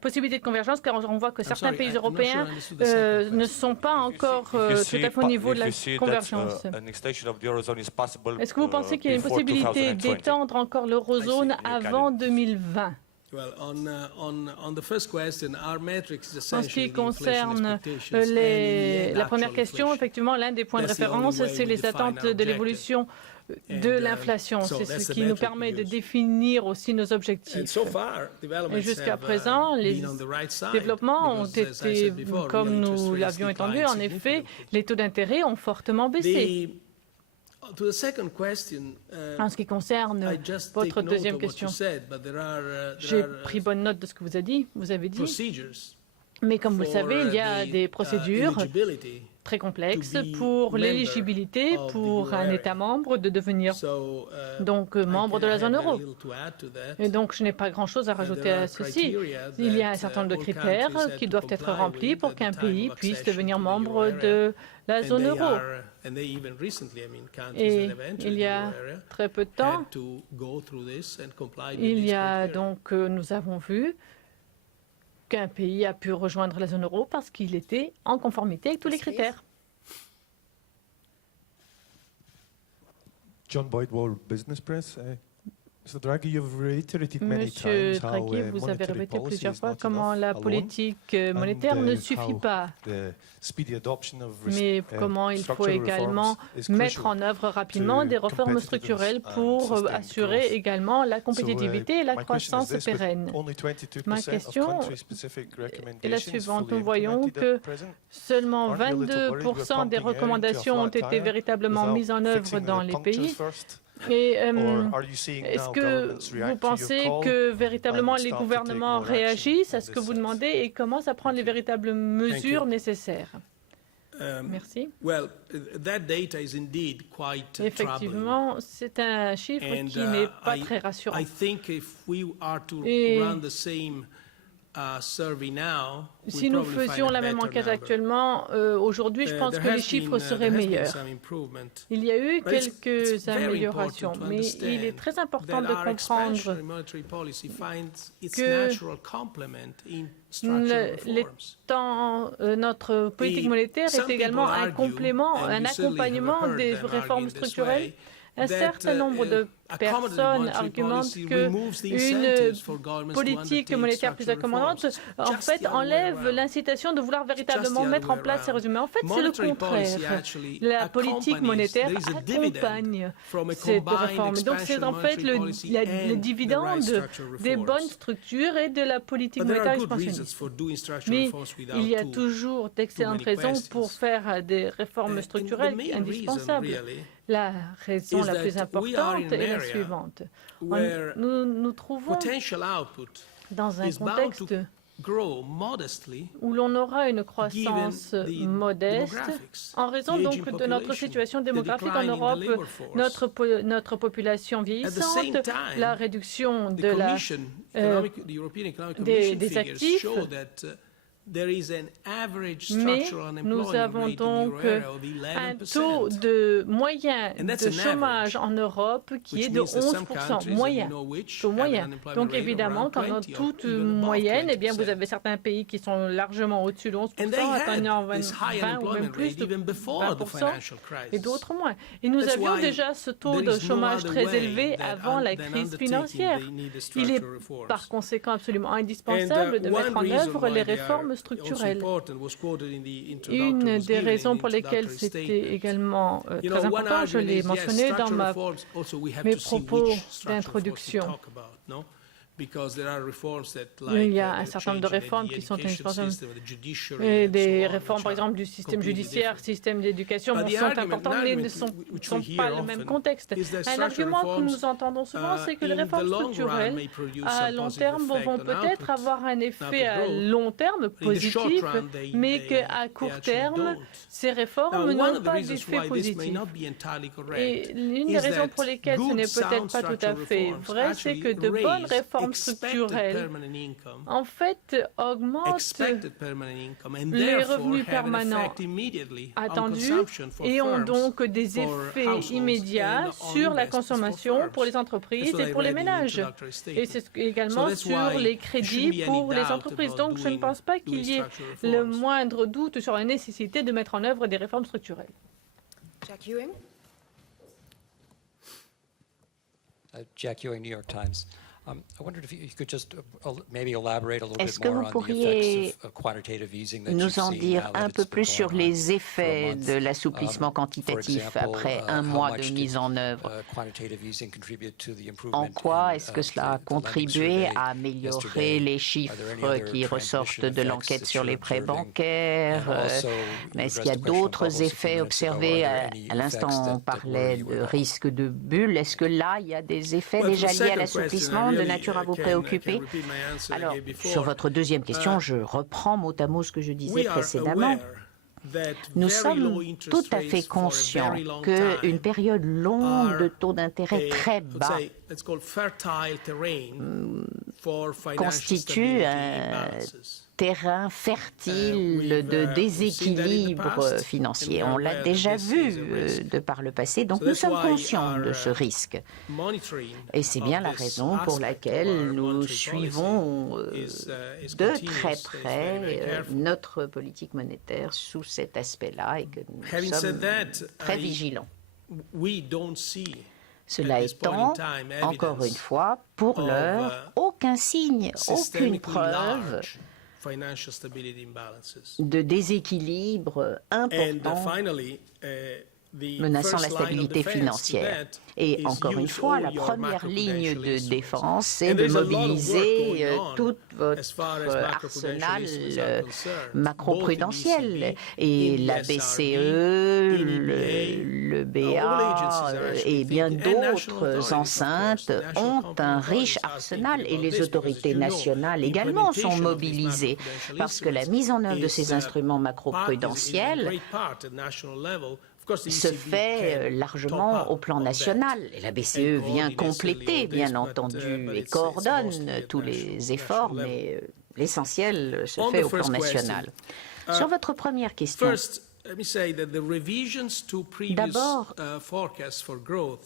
possibilités de convergence, car on voit que certains pays européens ne sont pas encore tout à fait au niveau de la convergence? Est-ce que vous pensez qu'il y a une possibilité d'étendre encore l'eurozone avant 2020? En ce qui concerne la première question, effectivement, l'un des points de référence, c'est les attentes de l'évolution de l'inflation. C'est ce qui nous permet de définir aussi nos objectifs. Et jusqu'à présent, les développements ont été, comme nous l'avions entendu, en effet, les taux d'intérêt ont fortement baissé. En ce qui concerne votre deuxième question, j'ai pris bonne note de ce que vous avez dit, mais comme vous le savez, il y a des procédures très complexes pour l'éligibilité pour un État membre de devenir donc membre de la zone euro. Et donc, je n'ai pas grand-chose à rajouter à ceci. Il y a un certain nombre de critères qui doivent être remplis pour qu'un pays puisse devenir membre de la zone euro. Et il y a très peu de temps, nous avons vu qu'un pays a pu rejoindre la zone euro parce qu'il était en conformité avec tous les critères. John Boyd, World Business Press. Monsieur Draghi, vous avez répété plusieurs fois comment la politique monétaire ne suffit pas, mais comment il faut également mettre en œuvre rapidement des réformes structurelles pour assurer également la compétitivité et la croissance pérenne. Ma question est la suivante. Nous voyons que seulement 22% des recommandations ont été véritablement mises en œuvre dans les pays. Et est-ce que vous pensez que véritablement les gouvernements réagissent à ce que vous demandez et commencent à prendre les véritables mesures nécessaires? Merci. Effectivement, c'est un chiffre qui n'est pas très rassurant. Et si nous faisions la même enquête actuellement, aujourd'hui, je pense que les chiffres seraient meilleurs. Il y a eu quelques améliorations, mais il est très important de comprendre que notre politique monétaire est également un complément, un accompagnement des réformes structurelles. Un certain nombre de personnes argumentent qu'une politique monétaire plus accommodante, en fait, enlève l'incitation de vouloir véritablement mettre en place ces résumes. En fait, c'est le contraire. La politique monétaire accompagne cette réforme. Donc, c'est en fait le dividende des bonnes structures et de la politique monétaire expansionniste. Mais il y a toujours d'excellentes raisons pour faire des réformes structurelles indispensables. La raison la plus importante est la suivante. Nous nous trouvons dans un contexte où l'on aura une croissance modeste en raison donc de notre situation démographique en Europe, notre population vieillissante, la réduction de des actifs. Mais nous avons donc un taux moyen de chômage en Europe qui est de 11%, moyen, taux moyen. Donc évidemment, comme dans toute moyenne, eh bien, vous avez certains pays qui sont largement au-dessus de 11%, atteignant 20 ou même plus de 20%, et d'autres moins. Et nous avions déjà ce taux de chômage très élevé avant la crise financière. Il est par conséquent absolument indispensable de mettre en œuvre les réformes réformes structurelles. Une des raisons pour lesquelles c'était également très important, je l'ai mentionné dans mes propos d'introduction. Il y a un certain nombre de réformes qui sont indispensables. Des réformes, par exemple, du système judiciaire, système d'éducation, sont importantes, mais ne sont pas le même contexte. Un argument que nous entendons souvent, c'est que les réformes structurelles, à long terme, vont peut-être avoir un effet à long terme positif, mais qu'à court terme, ces réformes n'ont pas d'effet positif. Et l'une des raisons pour lesquelles ce n'est peut-être pas tout à fait vrai, c'est que de bonnes réformes structurelles, en fait, augmentent les revenus permanents attendus et ont donc des effets immédiats sur la consommation pour les entreprises et pour les ménages. Et c'est également sur les crédits pour les entreprises. Donc, je ne pense pas qu'il y ait le moindre doute sur la nécessité de mettre en œuvre des réformes structurelles. Jack Ewing. Jack Ewing, New York Times. Est-ce que vous pourriez nous en dire un peu plus sur les effets de l'assouplissement quantitatif après un mois de mise en œuvre? En quoi est-ce que cela a contribué à améliorer les chiffres qui ressortent de l'enquête sur les prêts bancaires? Mais est-ce qu'il y a d'autres effets observés? À l'instant, on parlait de risque de bulle. Est-ce que là, il y a des effets déjà liés à l'assouplissement de nature à vous préoccuper? Alors, sur votre deuxième question, je reprends mot à mot ce que je disais précédemment. Nous sommes tout à fait conscients qu'une période longue de taux d'intérêt très bas constitue un terrain fertile de déséquilibre financier. On l'a déjà vu de par le passé, donc nous sommes conscients de ce risque. Et c'est bien la raison pour laquelle nous suivons de très près notre politique monétaire sous cet aspect-là et que nous sommes très vigilants. Cela étant, encore une fois, pour l'heure, aucun signe, aucune preuve de déséquilibre important menaçant la stabilité financière. Et encore une fois, la première ligne de défense, c'est de mobiliser tout votre arsenal macroprudentiel. Et la BCE, le BA et bien d'autres enceintes ont un riche arsenal et les autorités nationales également sont mobilisées parce que la mise en œuvre de ces instruments macroprudentiels se fait largement au plan national. Et la BCE vient compléter, bien entendu, et coordonne tous les efforts, mais l'essentiel se fait au plan national. Sur votre première question, d'abord,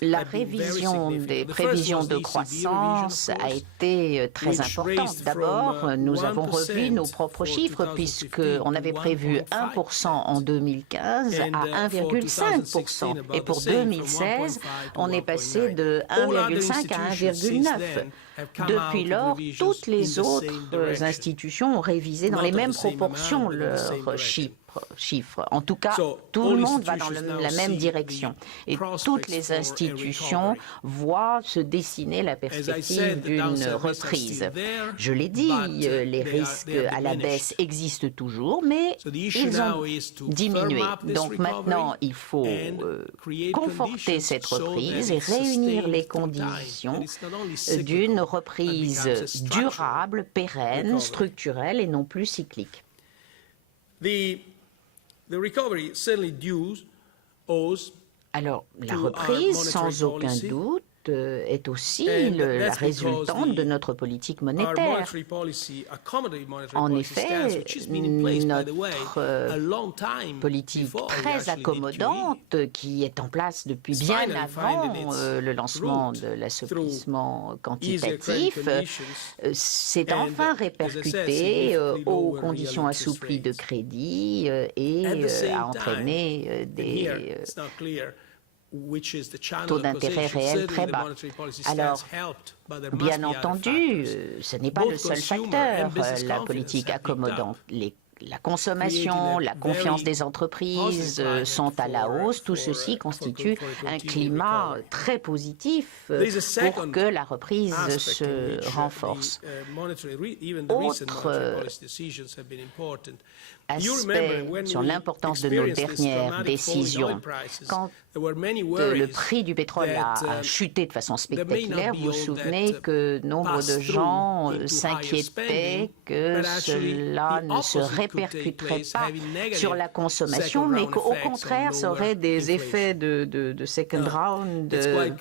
la révision des prévisions de croissance a été très importante. D'abord, nous avons revu nos propres chiffres puisqu'on avait prévu 1% en 2015 à 1,5%. Et pour 2016, on est passé de 1,5 à 1,9%. Depuis lors, toutes les autres institutions ont révisé dans les mêmes proportions leurs chiffres. En tout cas, tout le monde va dans la même direction. Et toutes les institutions voient se dessiner la perspective d'une reprise. Je l'ai dit, les risques à la baisse existent toujours, mais ils ont diminué. Donc maintenant, il faut conforter cette reprise et réunir les conditions d'une reprise durable, pérenne, structurelle et non plus cyclique. Alors, la reprise, sans aucun doute, est aussi la résultante de notre politique monétaire. En effet, notre politique très accommodante, qui est en place depuis bien avant le lancement de l'assouplissement quantitatif, s'est enfin répercutée aux conditions assouplies de crédit et a entraîné taux d'intérêt réel très bas. Alors, bien entendu, ce n'est pas le seul facteur, la politique accommodante. La consommation, la confiance des entreprises sont à la hausse. Tout ceci constitue un climat très positif pour que la reprise se renforce. Autre aspect sur l'importance de nos dernières décisions. Quand le prix du pétrole a chuté de façon spectaculaire, vous vous souvenez que nombre de gens s'inquiétaient que cela ne se répercuterait pas sur la consommation, mais qu'au contraire, ça aurait des effets de second round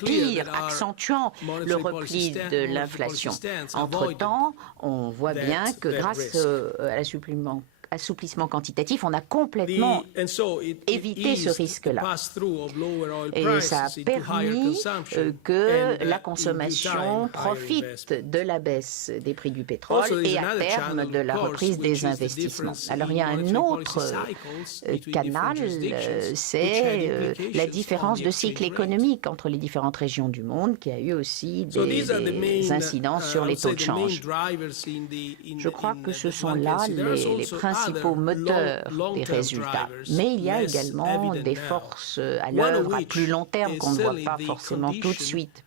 pire, accentuant le repli de l'inflation. Entre-temps, on voit bien que grâce à l'assouplissement quantitatif, on a complètement évité ce risque-là. Et ça a permis que la consommation profite de la baisse des prix du pétrole et à terme de la reprise des investissements. Alors il y a un autre canal, c'est la différence de cycle économique entre les différentes régions du monde qui a eu aussi des incidences sur les taux de change. Je crois que ce sont là les principaux moteurs des résultats. Mais il y a également des forces à l'œuvre à plus long terme qu'on ne voit pas forcément tout de suite,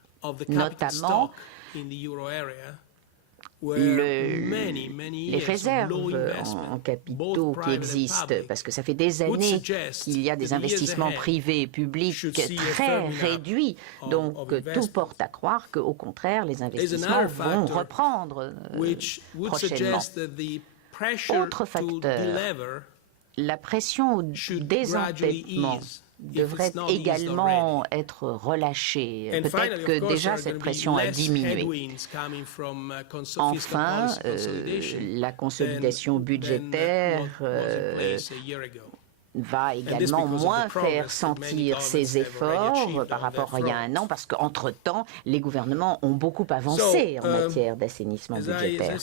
notamment les réserves en capitaux qui existent, parce que ça fait des années qu'il y a des investissements privés et publics très réduits. Donc tout porte à croire qu'au contraire, les investissements vont reprendre prochainement. Autre facteur, la pression au désendettement devrait également être relâchée. Peut-être que déjà cette pression a diminué. Enfin, la consolidation budgétaire va également moins faire sentir ses efforts par rapport à il y a un an, parce qu'entre-temps, les gouvernements ont beaucoup avancé en matière d'assainissement budgétaire.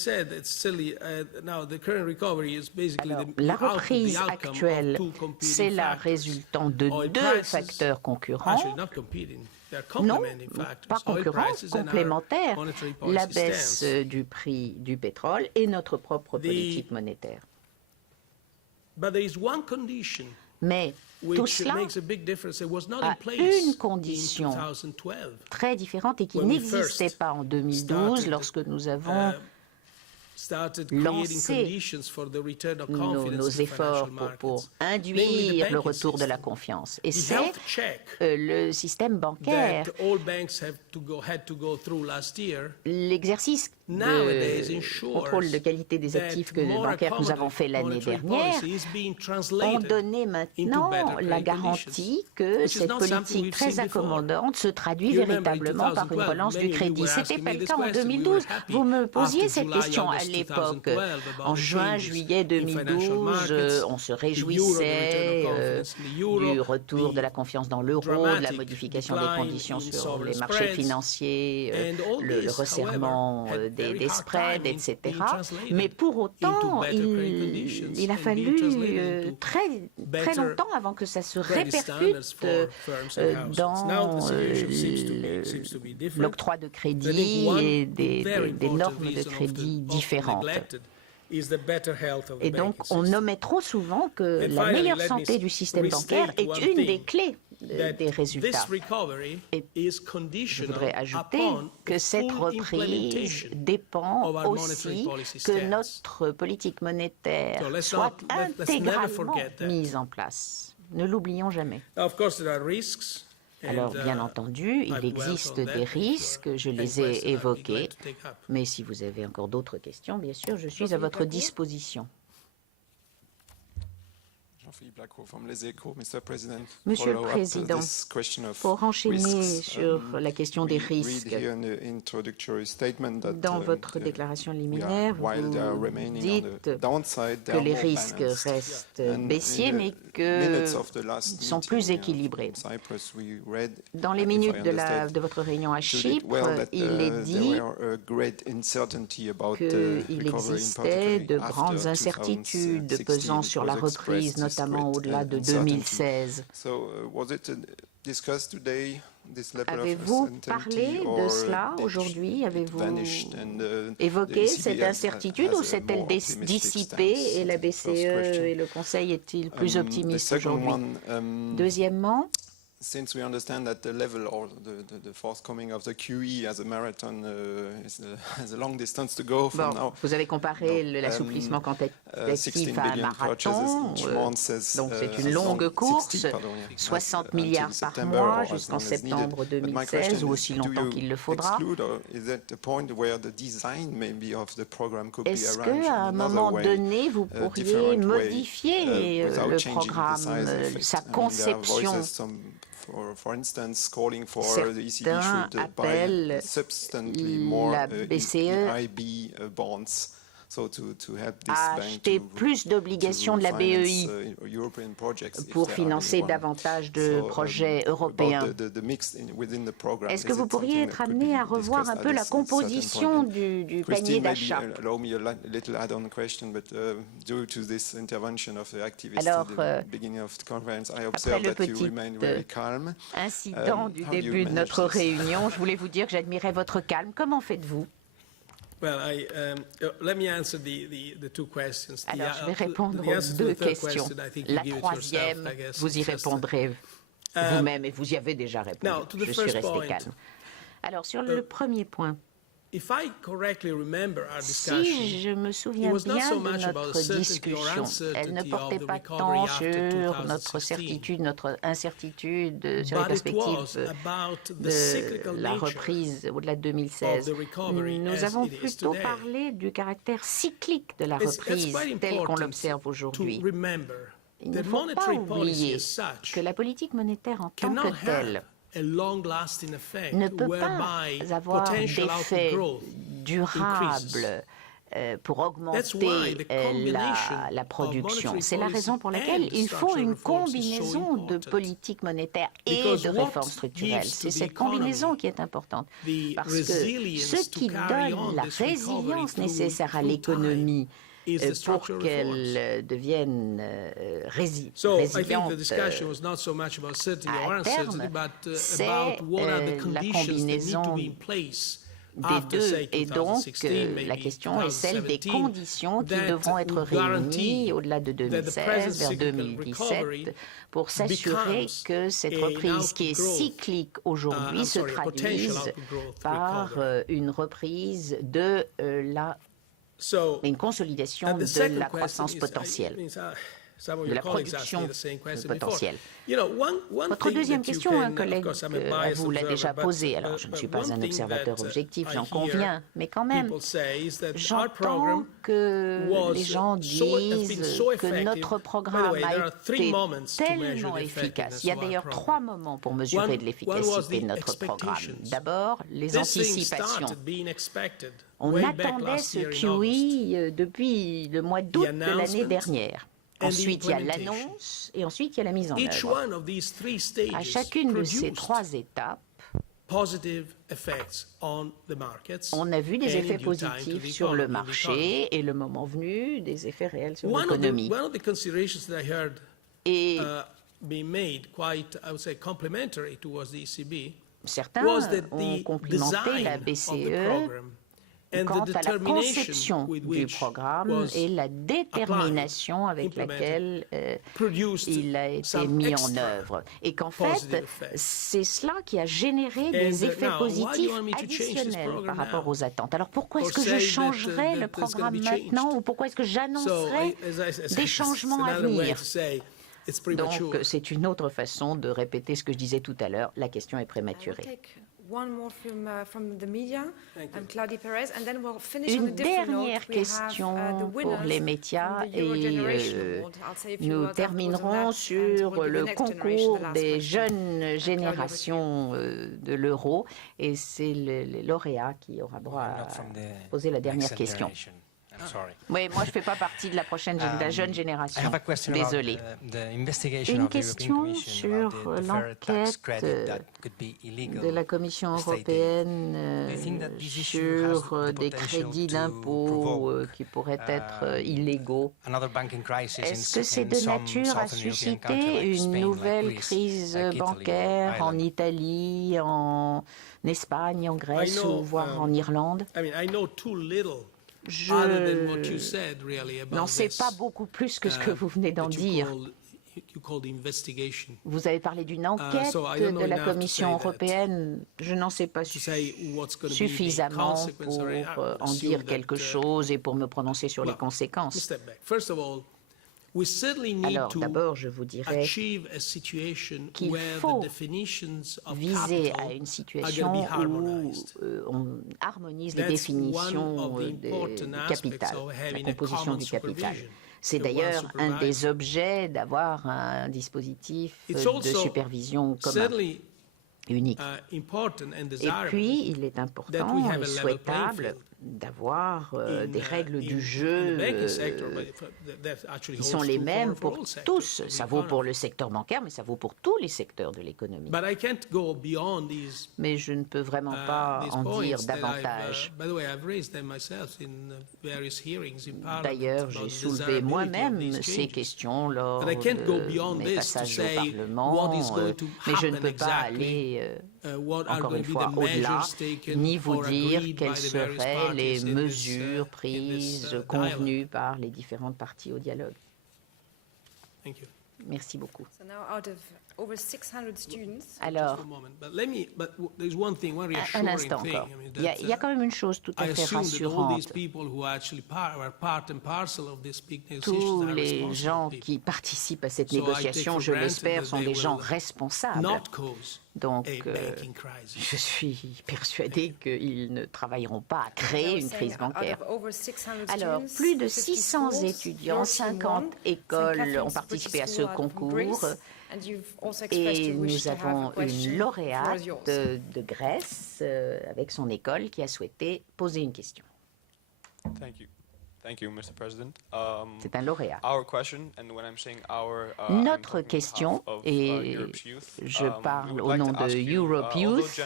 Alors, la reprise actuelle, c'est la résultante de deux facteurs concurrents. Non, pas concurrents, complémentaires, la baisse du prix du pétrole et notre propre politique monétaire. Mais tout cela a une condition très différente et qui n'existait pas en 2012 lorsque nous avons lancé nos efforts pour induire le retour de la confiance. Et c'est le système bancaire, l'exercice de contrôle de qualité des actifs bancaires que nous avons fait l'année dernière ont donné maintenant la garantie que cette politique très accommodante se traduit véritablement par une relance du crédit. Ce n'était pas le cas en 2012. Vous me posiez cette question à l'époque. En juin, juillet 2012, on se réjouissait du retour de la confiance dans l'euro, de la modification des conditions sur les marchés financiers, le resserrement des spreads, etc. Mais pour autant, il a fallu très longtemps avant que ça se répercute dans l'octroi de crédit et des normes de crédit différentes. Et donc, on omet trop souvent que la meilleure santé du système bancaire est une des clés des résultats. Et je voudrais ajouter que cette reprise dépend aussi que notre politique monétaire soit intégralement mise en place. Ne l'oublions jamais. Alors, bien entendu, il existe des risques, je les ai évoqués, mais si vous avez encore d'autres questions, bien sûr, je suis à votre disposition. Monsieur le Président, pour enchaîner sur la question des risques, dans votre déclaration liminaire, vous dites que les risques restent baissiers, mais qu'ils sont plus équilibrés. Dans les minutes de votre réunion à Chypre, il est dit qu'il existait de grandes incertitudes pesant sur la reprise, notamment au-delà de 2016. Avez-vous parlé de cela aujourd'hui? Avez-vous évoqué cette incertitude ou s'est-elle dissipée et la BCE et le Conseil est-il plus optimiste aujourd'hui? Deuxièmement, since we understand that the level or the forthcoming of the QE as a marathon has a long distance to go from now. Vous avez comparé l'assouplissement quantitatif à un marathon, donc c'est une longue course, 60 milliards par mois jusqu'en septembre 2016 ou aussi longtemps qu'il le faudra. Est-ce qu'à un moment donné, vous pourriez modifier le programme, sa conception? Certains appellent la BCE à acheter plus d'obligations de la BEI pour financer davantage de projets européens. Est-ce que vous pourriez être amené à revoir un peu la composition du panier d'achat? Alors, après le petit incident du début de notre réunion, je voulais vous dire que j'admirais votre calme. Comment faites-vous? Alors, je vais répondre aux deux questions. La troisième, vous y répondrez vous-même et vous y avez déjà répondu. Je suis resté calme. Alors, sur le premier point, si je me souviens bien de notre discussion, elle ne portait pas tant sur notre certitude, notre incertitude, sur les perspectives de la reprise au-delà de 2016. Nous avons plutôt parlé du caractère cyclique de la reprise telle qu'on l'observe aujourd'hui. Il ne faut pas oublier que la politique monétaire en tant que telle ne peut pas avoir d'effet durable pour augmenter la production. C'est la raison pour laquelle il faut une combinaison de politique monétaire et de réformes structurelles. C'est cette combinaison qui est importante. Parce que ce qui donne la résilience nécessaire à l'économie pour qu'elle devienne résiliente à terme, c'est la combinaison des deux. Et donc, la question est celle des conditions qui devront être réunies au-delà de 2016, vers 2017, pour s'assurer que cette reprise qui est cyclique aujourd'hui se traduise par une reprise de une consolidation de la croissance potentielle, de la production potentielle. Votre deuxième question, un collègue vous l'a déjà posée. Alors, je ne suis pas un observateur objectif, j'en conviens, mais quand même, j'entends que les gens disent que notre programme a été tellement efficace. Il y a d'ailleurs 3 moments pour mesurer de l'efficacité de notre programme. D'abord, les anticipations. On attendait ce QE depuis le mois d'août de l'année dernière. Ensuite, il y a l'annonce et ensuite, il y a la mise en œuvre. À chacune de ces 3 étapes, on a vu des effets positifs sur le marché et, le moment venu, des effets réels sur l'économie. Et certains ont complimenté la BCE quant à la conception du programme et la détermination avec laquelle il a été mis en œuvre. Et qu'en fait, c'est cela qui a généré des effets positifs additionnels par rapport aux attentes. Alors pourquoi est-ce que je changerais le programme maintenant ou pourquoi est-ce que j'annoncerais des changements à venir? Donc c'est une autre façon de répéter ce que je disais tout à l'heure. La question est prématurée. Une dernière question pour les médias et nous terminerons sur le concours des jeunes générations de l'euro et c'est le lauréat qui aura droit à poser la dernière question. Oui, moi je ne fais pas partie de la jeune génération. Désolé. Une question sur l'enquête de la Commission européenne sur des crédits d'impôt qui pourraient être illégaux. Est-ce que c'est de nature à susciter une nouvelle crise bancaire en Italie, en Espagne, en Grèce ou voire en Irlande? Je n'en sais pas beaucoup plus que ce que vous venez d'en dire. Vous avez parlé d'une enquête de la Commission européenne. Je n'en sais pas suffisamment pour en dire quelque chose et pour me prononcer sur les conséquences. Alors, d'abord, je vous dirais qu'il faut viser à une situation où on harmonise les définitions du capital, la composition du capital. C'est d'ailleurs un des objets d'avoir un dispositif de supervision commun, unique. Et puis, il est important et souhaitable d'avoir des règles du jeu qui sont les mêmes pour tous. Ça vaut pour le secteur bancaire, mais ça vaut pour tous les secteurs de l'économie. Mais je ne peux vraiment pas en dire davantage. D'ailleurs, j'ai soulevé moi-même ces questions lors de mes passages au Parlement, mais je ne peux pas aller, encore une fois, au-delà, ni vous dire quelles seraient les mesures prises, convenues par les différentes parties au dialogue. Merci beaucoup. Alors, un instant encore. Il y a quand même une chose tout à fait rassurante. Tous les gens qui participent à cette négociation, je l'espère, sont des gens responsables. Donc, je suis persuadée qu'ils ne travailleront pas à créer une crise bancaire. Alors, plus de 600 étudiants, 50 écoles ont participé à ce concours. Et nous avons une lauréate de Grèce avec son école qui a souhaité poser une question. C'est un lauréat. Notre question, et je parle au nom de Europe Youth,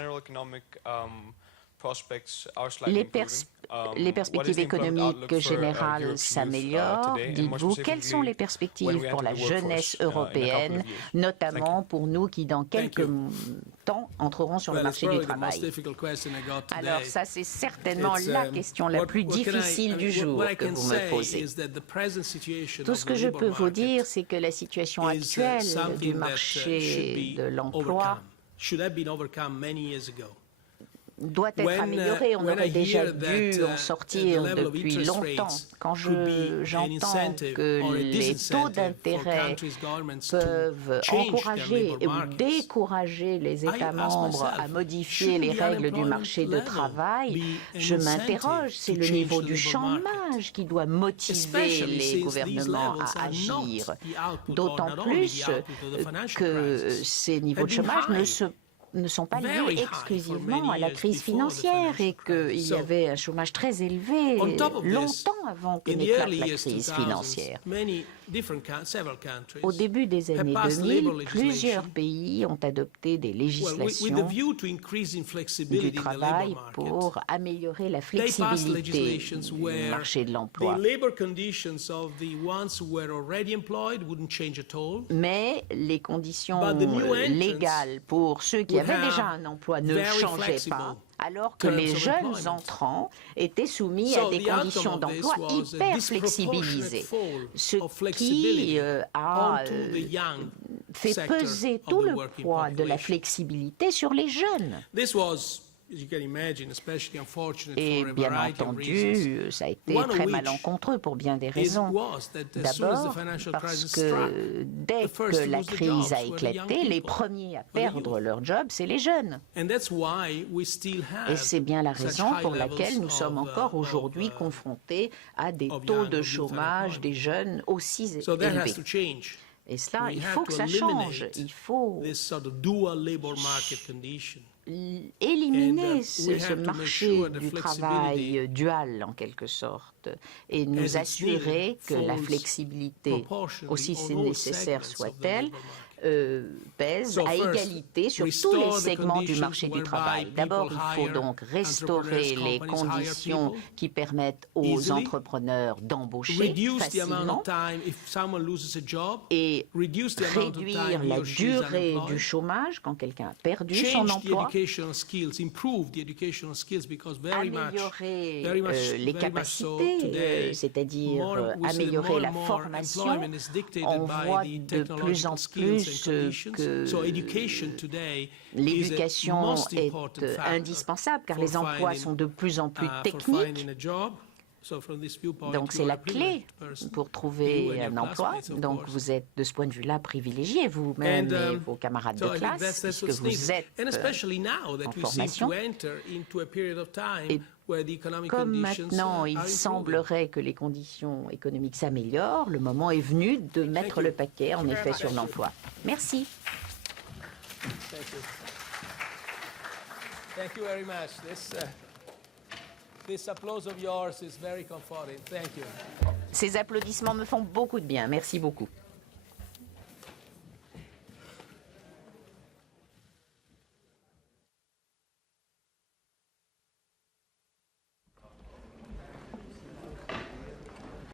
les perspectives économiques générales s'améliorent. Dites-vous, quelles sont les perspectives pour la jeunesse européenne, notamment pour nous qui, dans quelques temps, entreront sur le marché du travail? Alors, ça, c'est certainement la question la plus difficile du jour que vous me posez. Tout ce que je peux vous dire, c'est que la situation actuelle du marché de l'emploi doit être améliorée. On aurait déjà dû en sortir depuis longtemps. Quand j'entends que les taux d'intérêt peuvent encourager ou décourager les États membres à modifier les règles du marché de travail, je m'interroge. C'est le niveau du chômage qui doit motiver les gouvernements à agir. D'autant plus que ces niveaux de chômage ne sont pas liés exclusivement à la crise financière et qu'il y avait un chômage très élevé longtemps avant que n'éclate la crise financière. Au début des années 2000, plusieurs pays ont adopté des législations du travail pour améliorer la flexibilité du marché de l'emploi. Mais les conditions légales pour ceux qui avaient déjà un emploi ne changeaient pas, alors que les jeunes entrants étaient soumis à des conditions d'emploi hyper flexibilisées, ce qui a fait peser tout le poids de la flexibilité sur les jeunes. Et bien entendu, ça a été très malencontreux pour bien des raisons. D'abord, parce que dès que la crise a éclaté, les premiers à perdre leur job, c'est les jeunes. Et c'est bien la raison pour laquelle nous sommes encore aujourd'hui confrontés à des taux de chômage des jeunes aussi élevés. Et cela, il faut que ça change. Il faut éliminer ce marché du travail dual, en quelque sorte, et nous assurer que la flexibilité, aussi nécessaire soit-elle, pèse à égalité sur tous les segments du marché du travail. D'abord, il faut donc restaurer les conditions qui permettent aux entrepreneurs d'embaucher facilement et réduire la durée du chômage quand quelqu'un a perdu son emploi, améliorer les capacités, c'est-à-dire améliorer la formation. On voit de plus en plus que l'éducation est indispensable car les emplois sont de plus en plus techniques. Donc c'est la clé pour trouver un emploi. Donc vous êtes de ce point de vue-là privilégié, vous-même et vos camarades de classe, puisque vous êtes en formation. Et comme maintenant il semblerait que les conditions économiques s'améliorent, le moment est venu de mettre le paquet en effet sur l'emploi. Merci. Thank you very much. This applause of yours is very comforting. Thank you. Ces applaudissements me font beaucoup de bien. Merci beaucoup.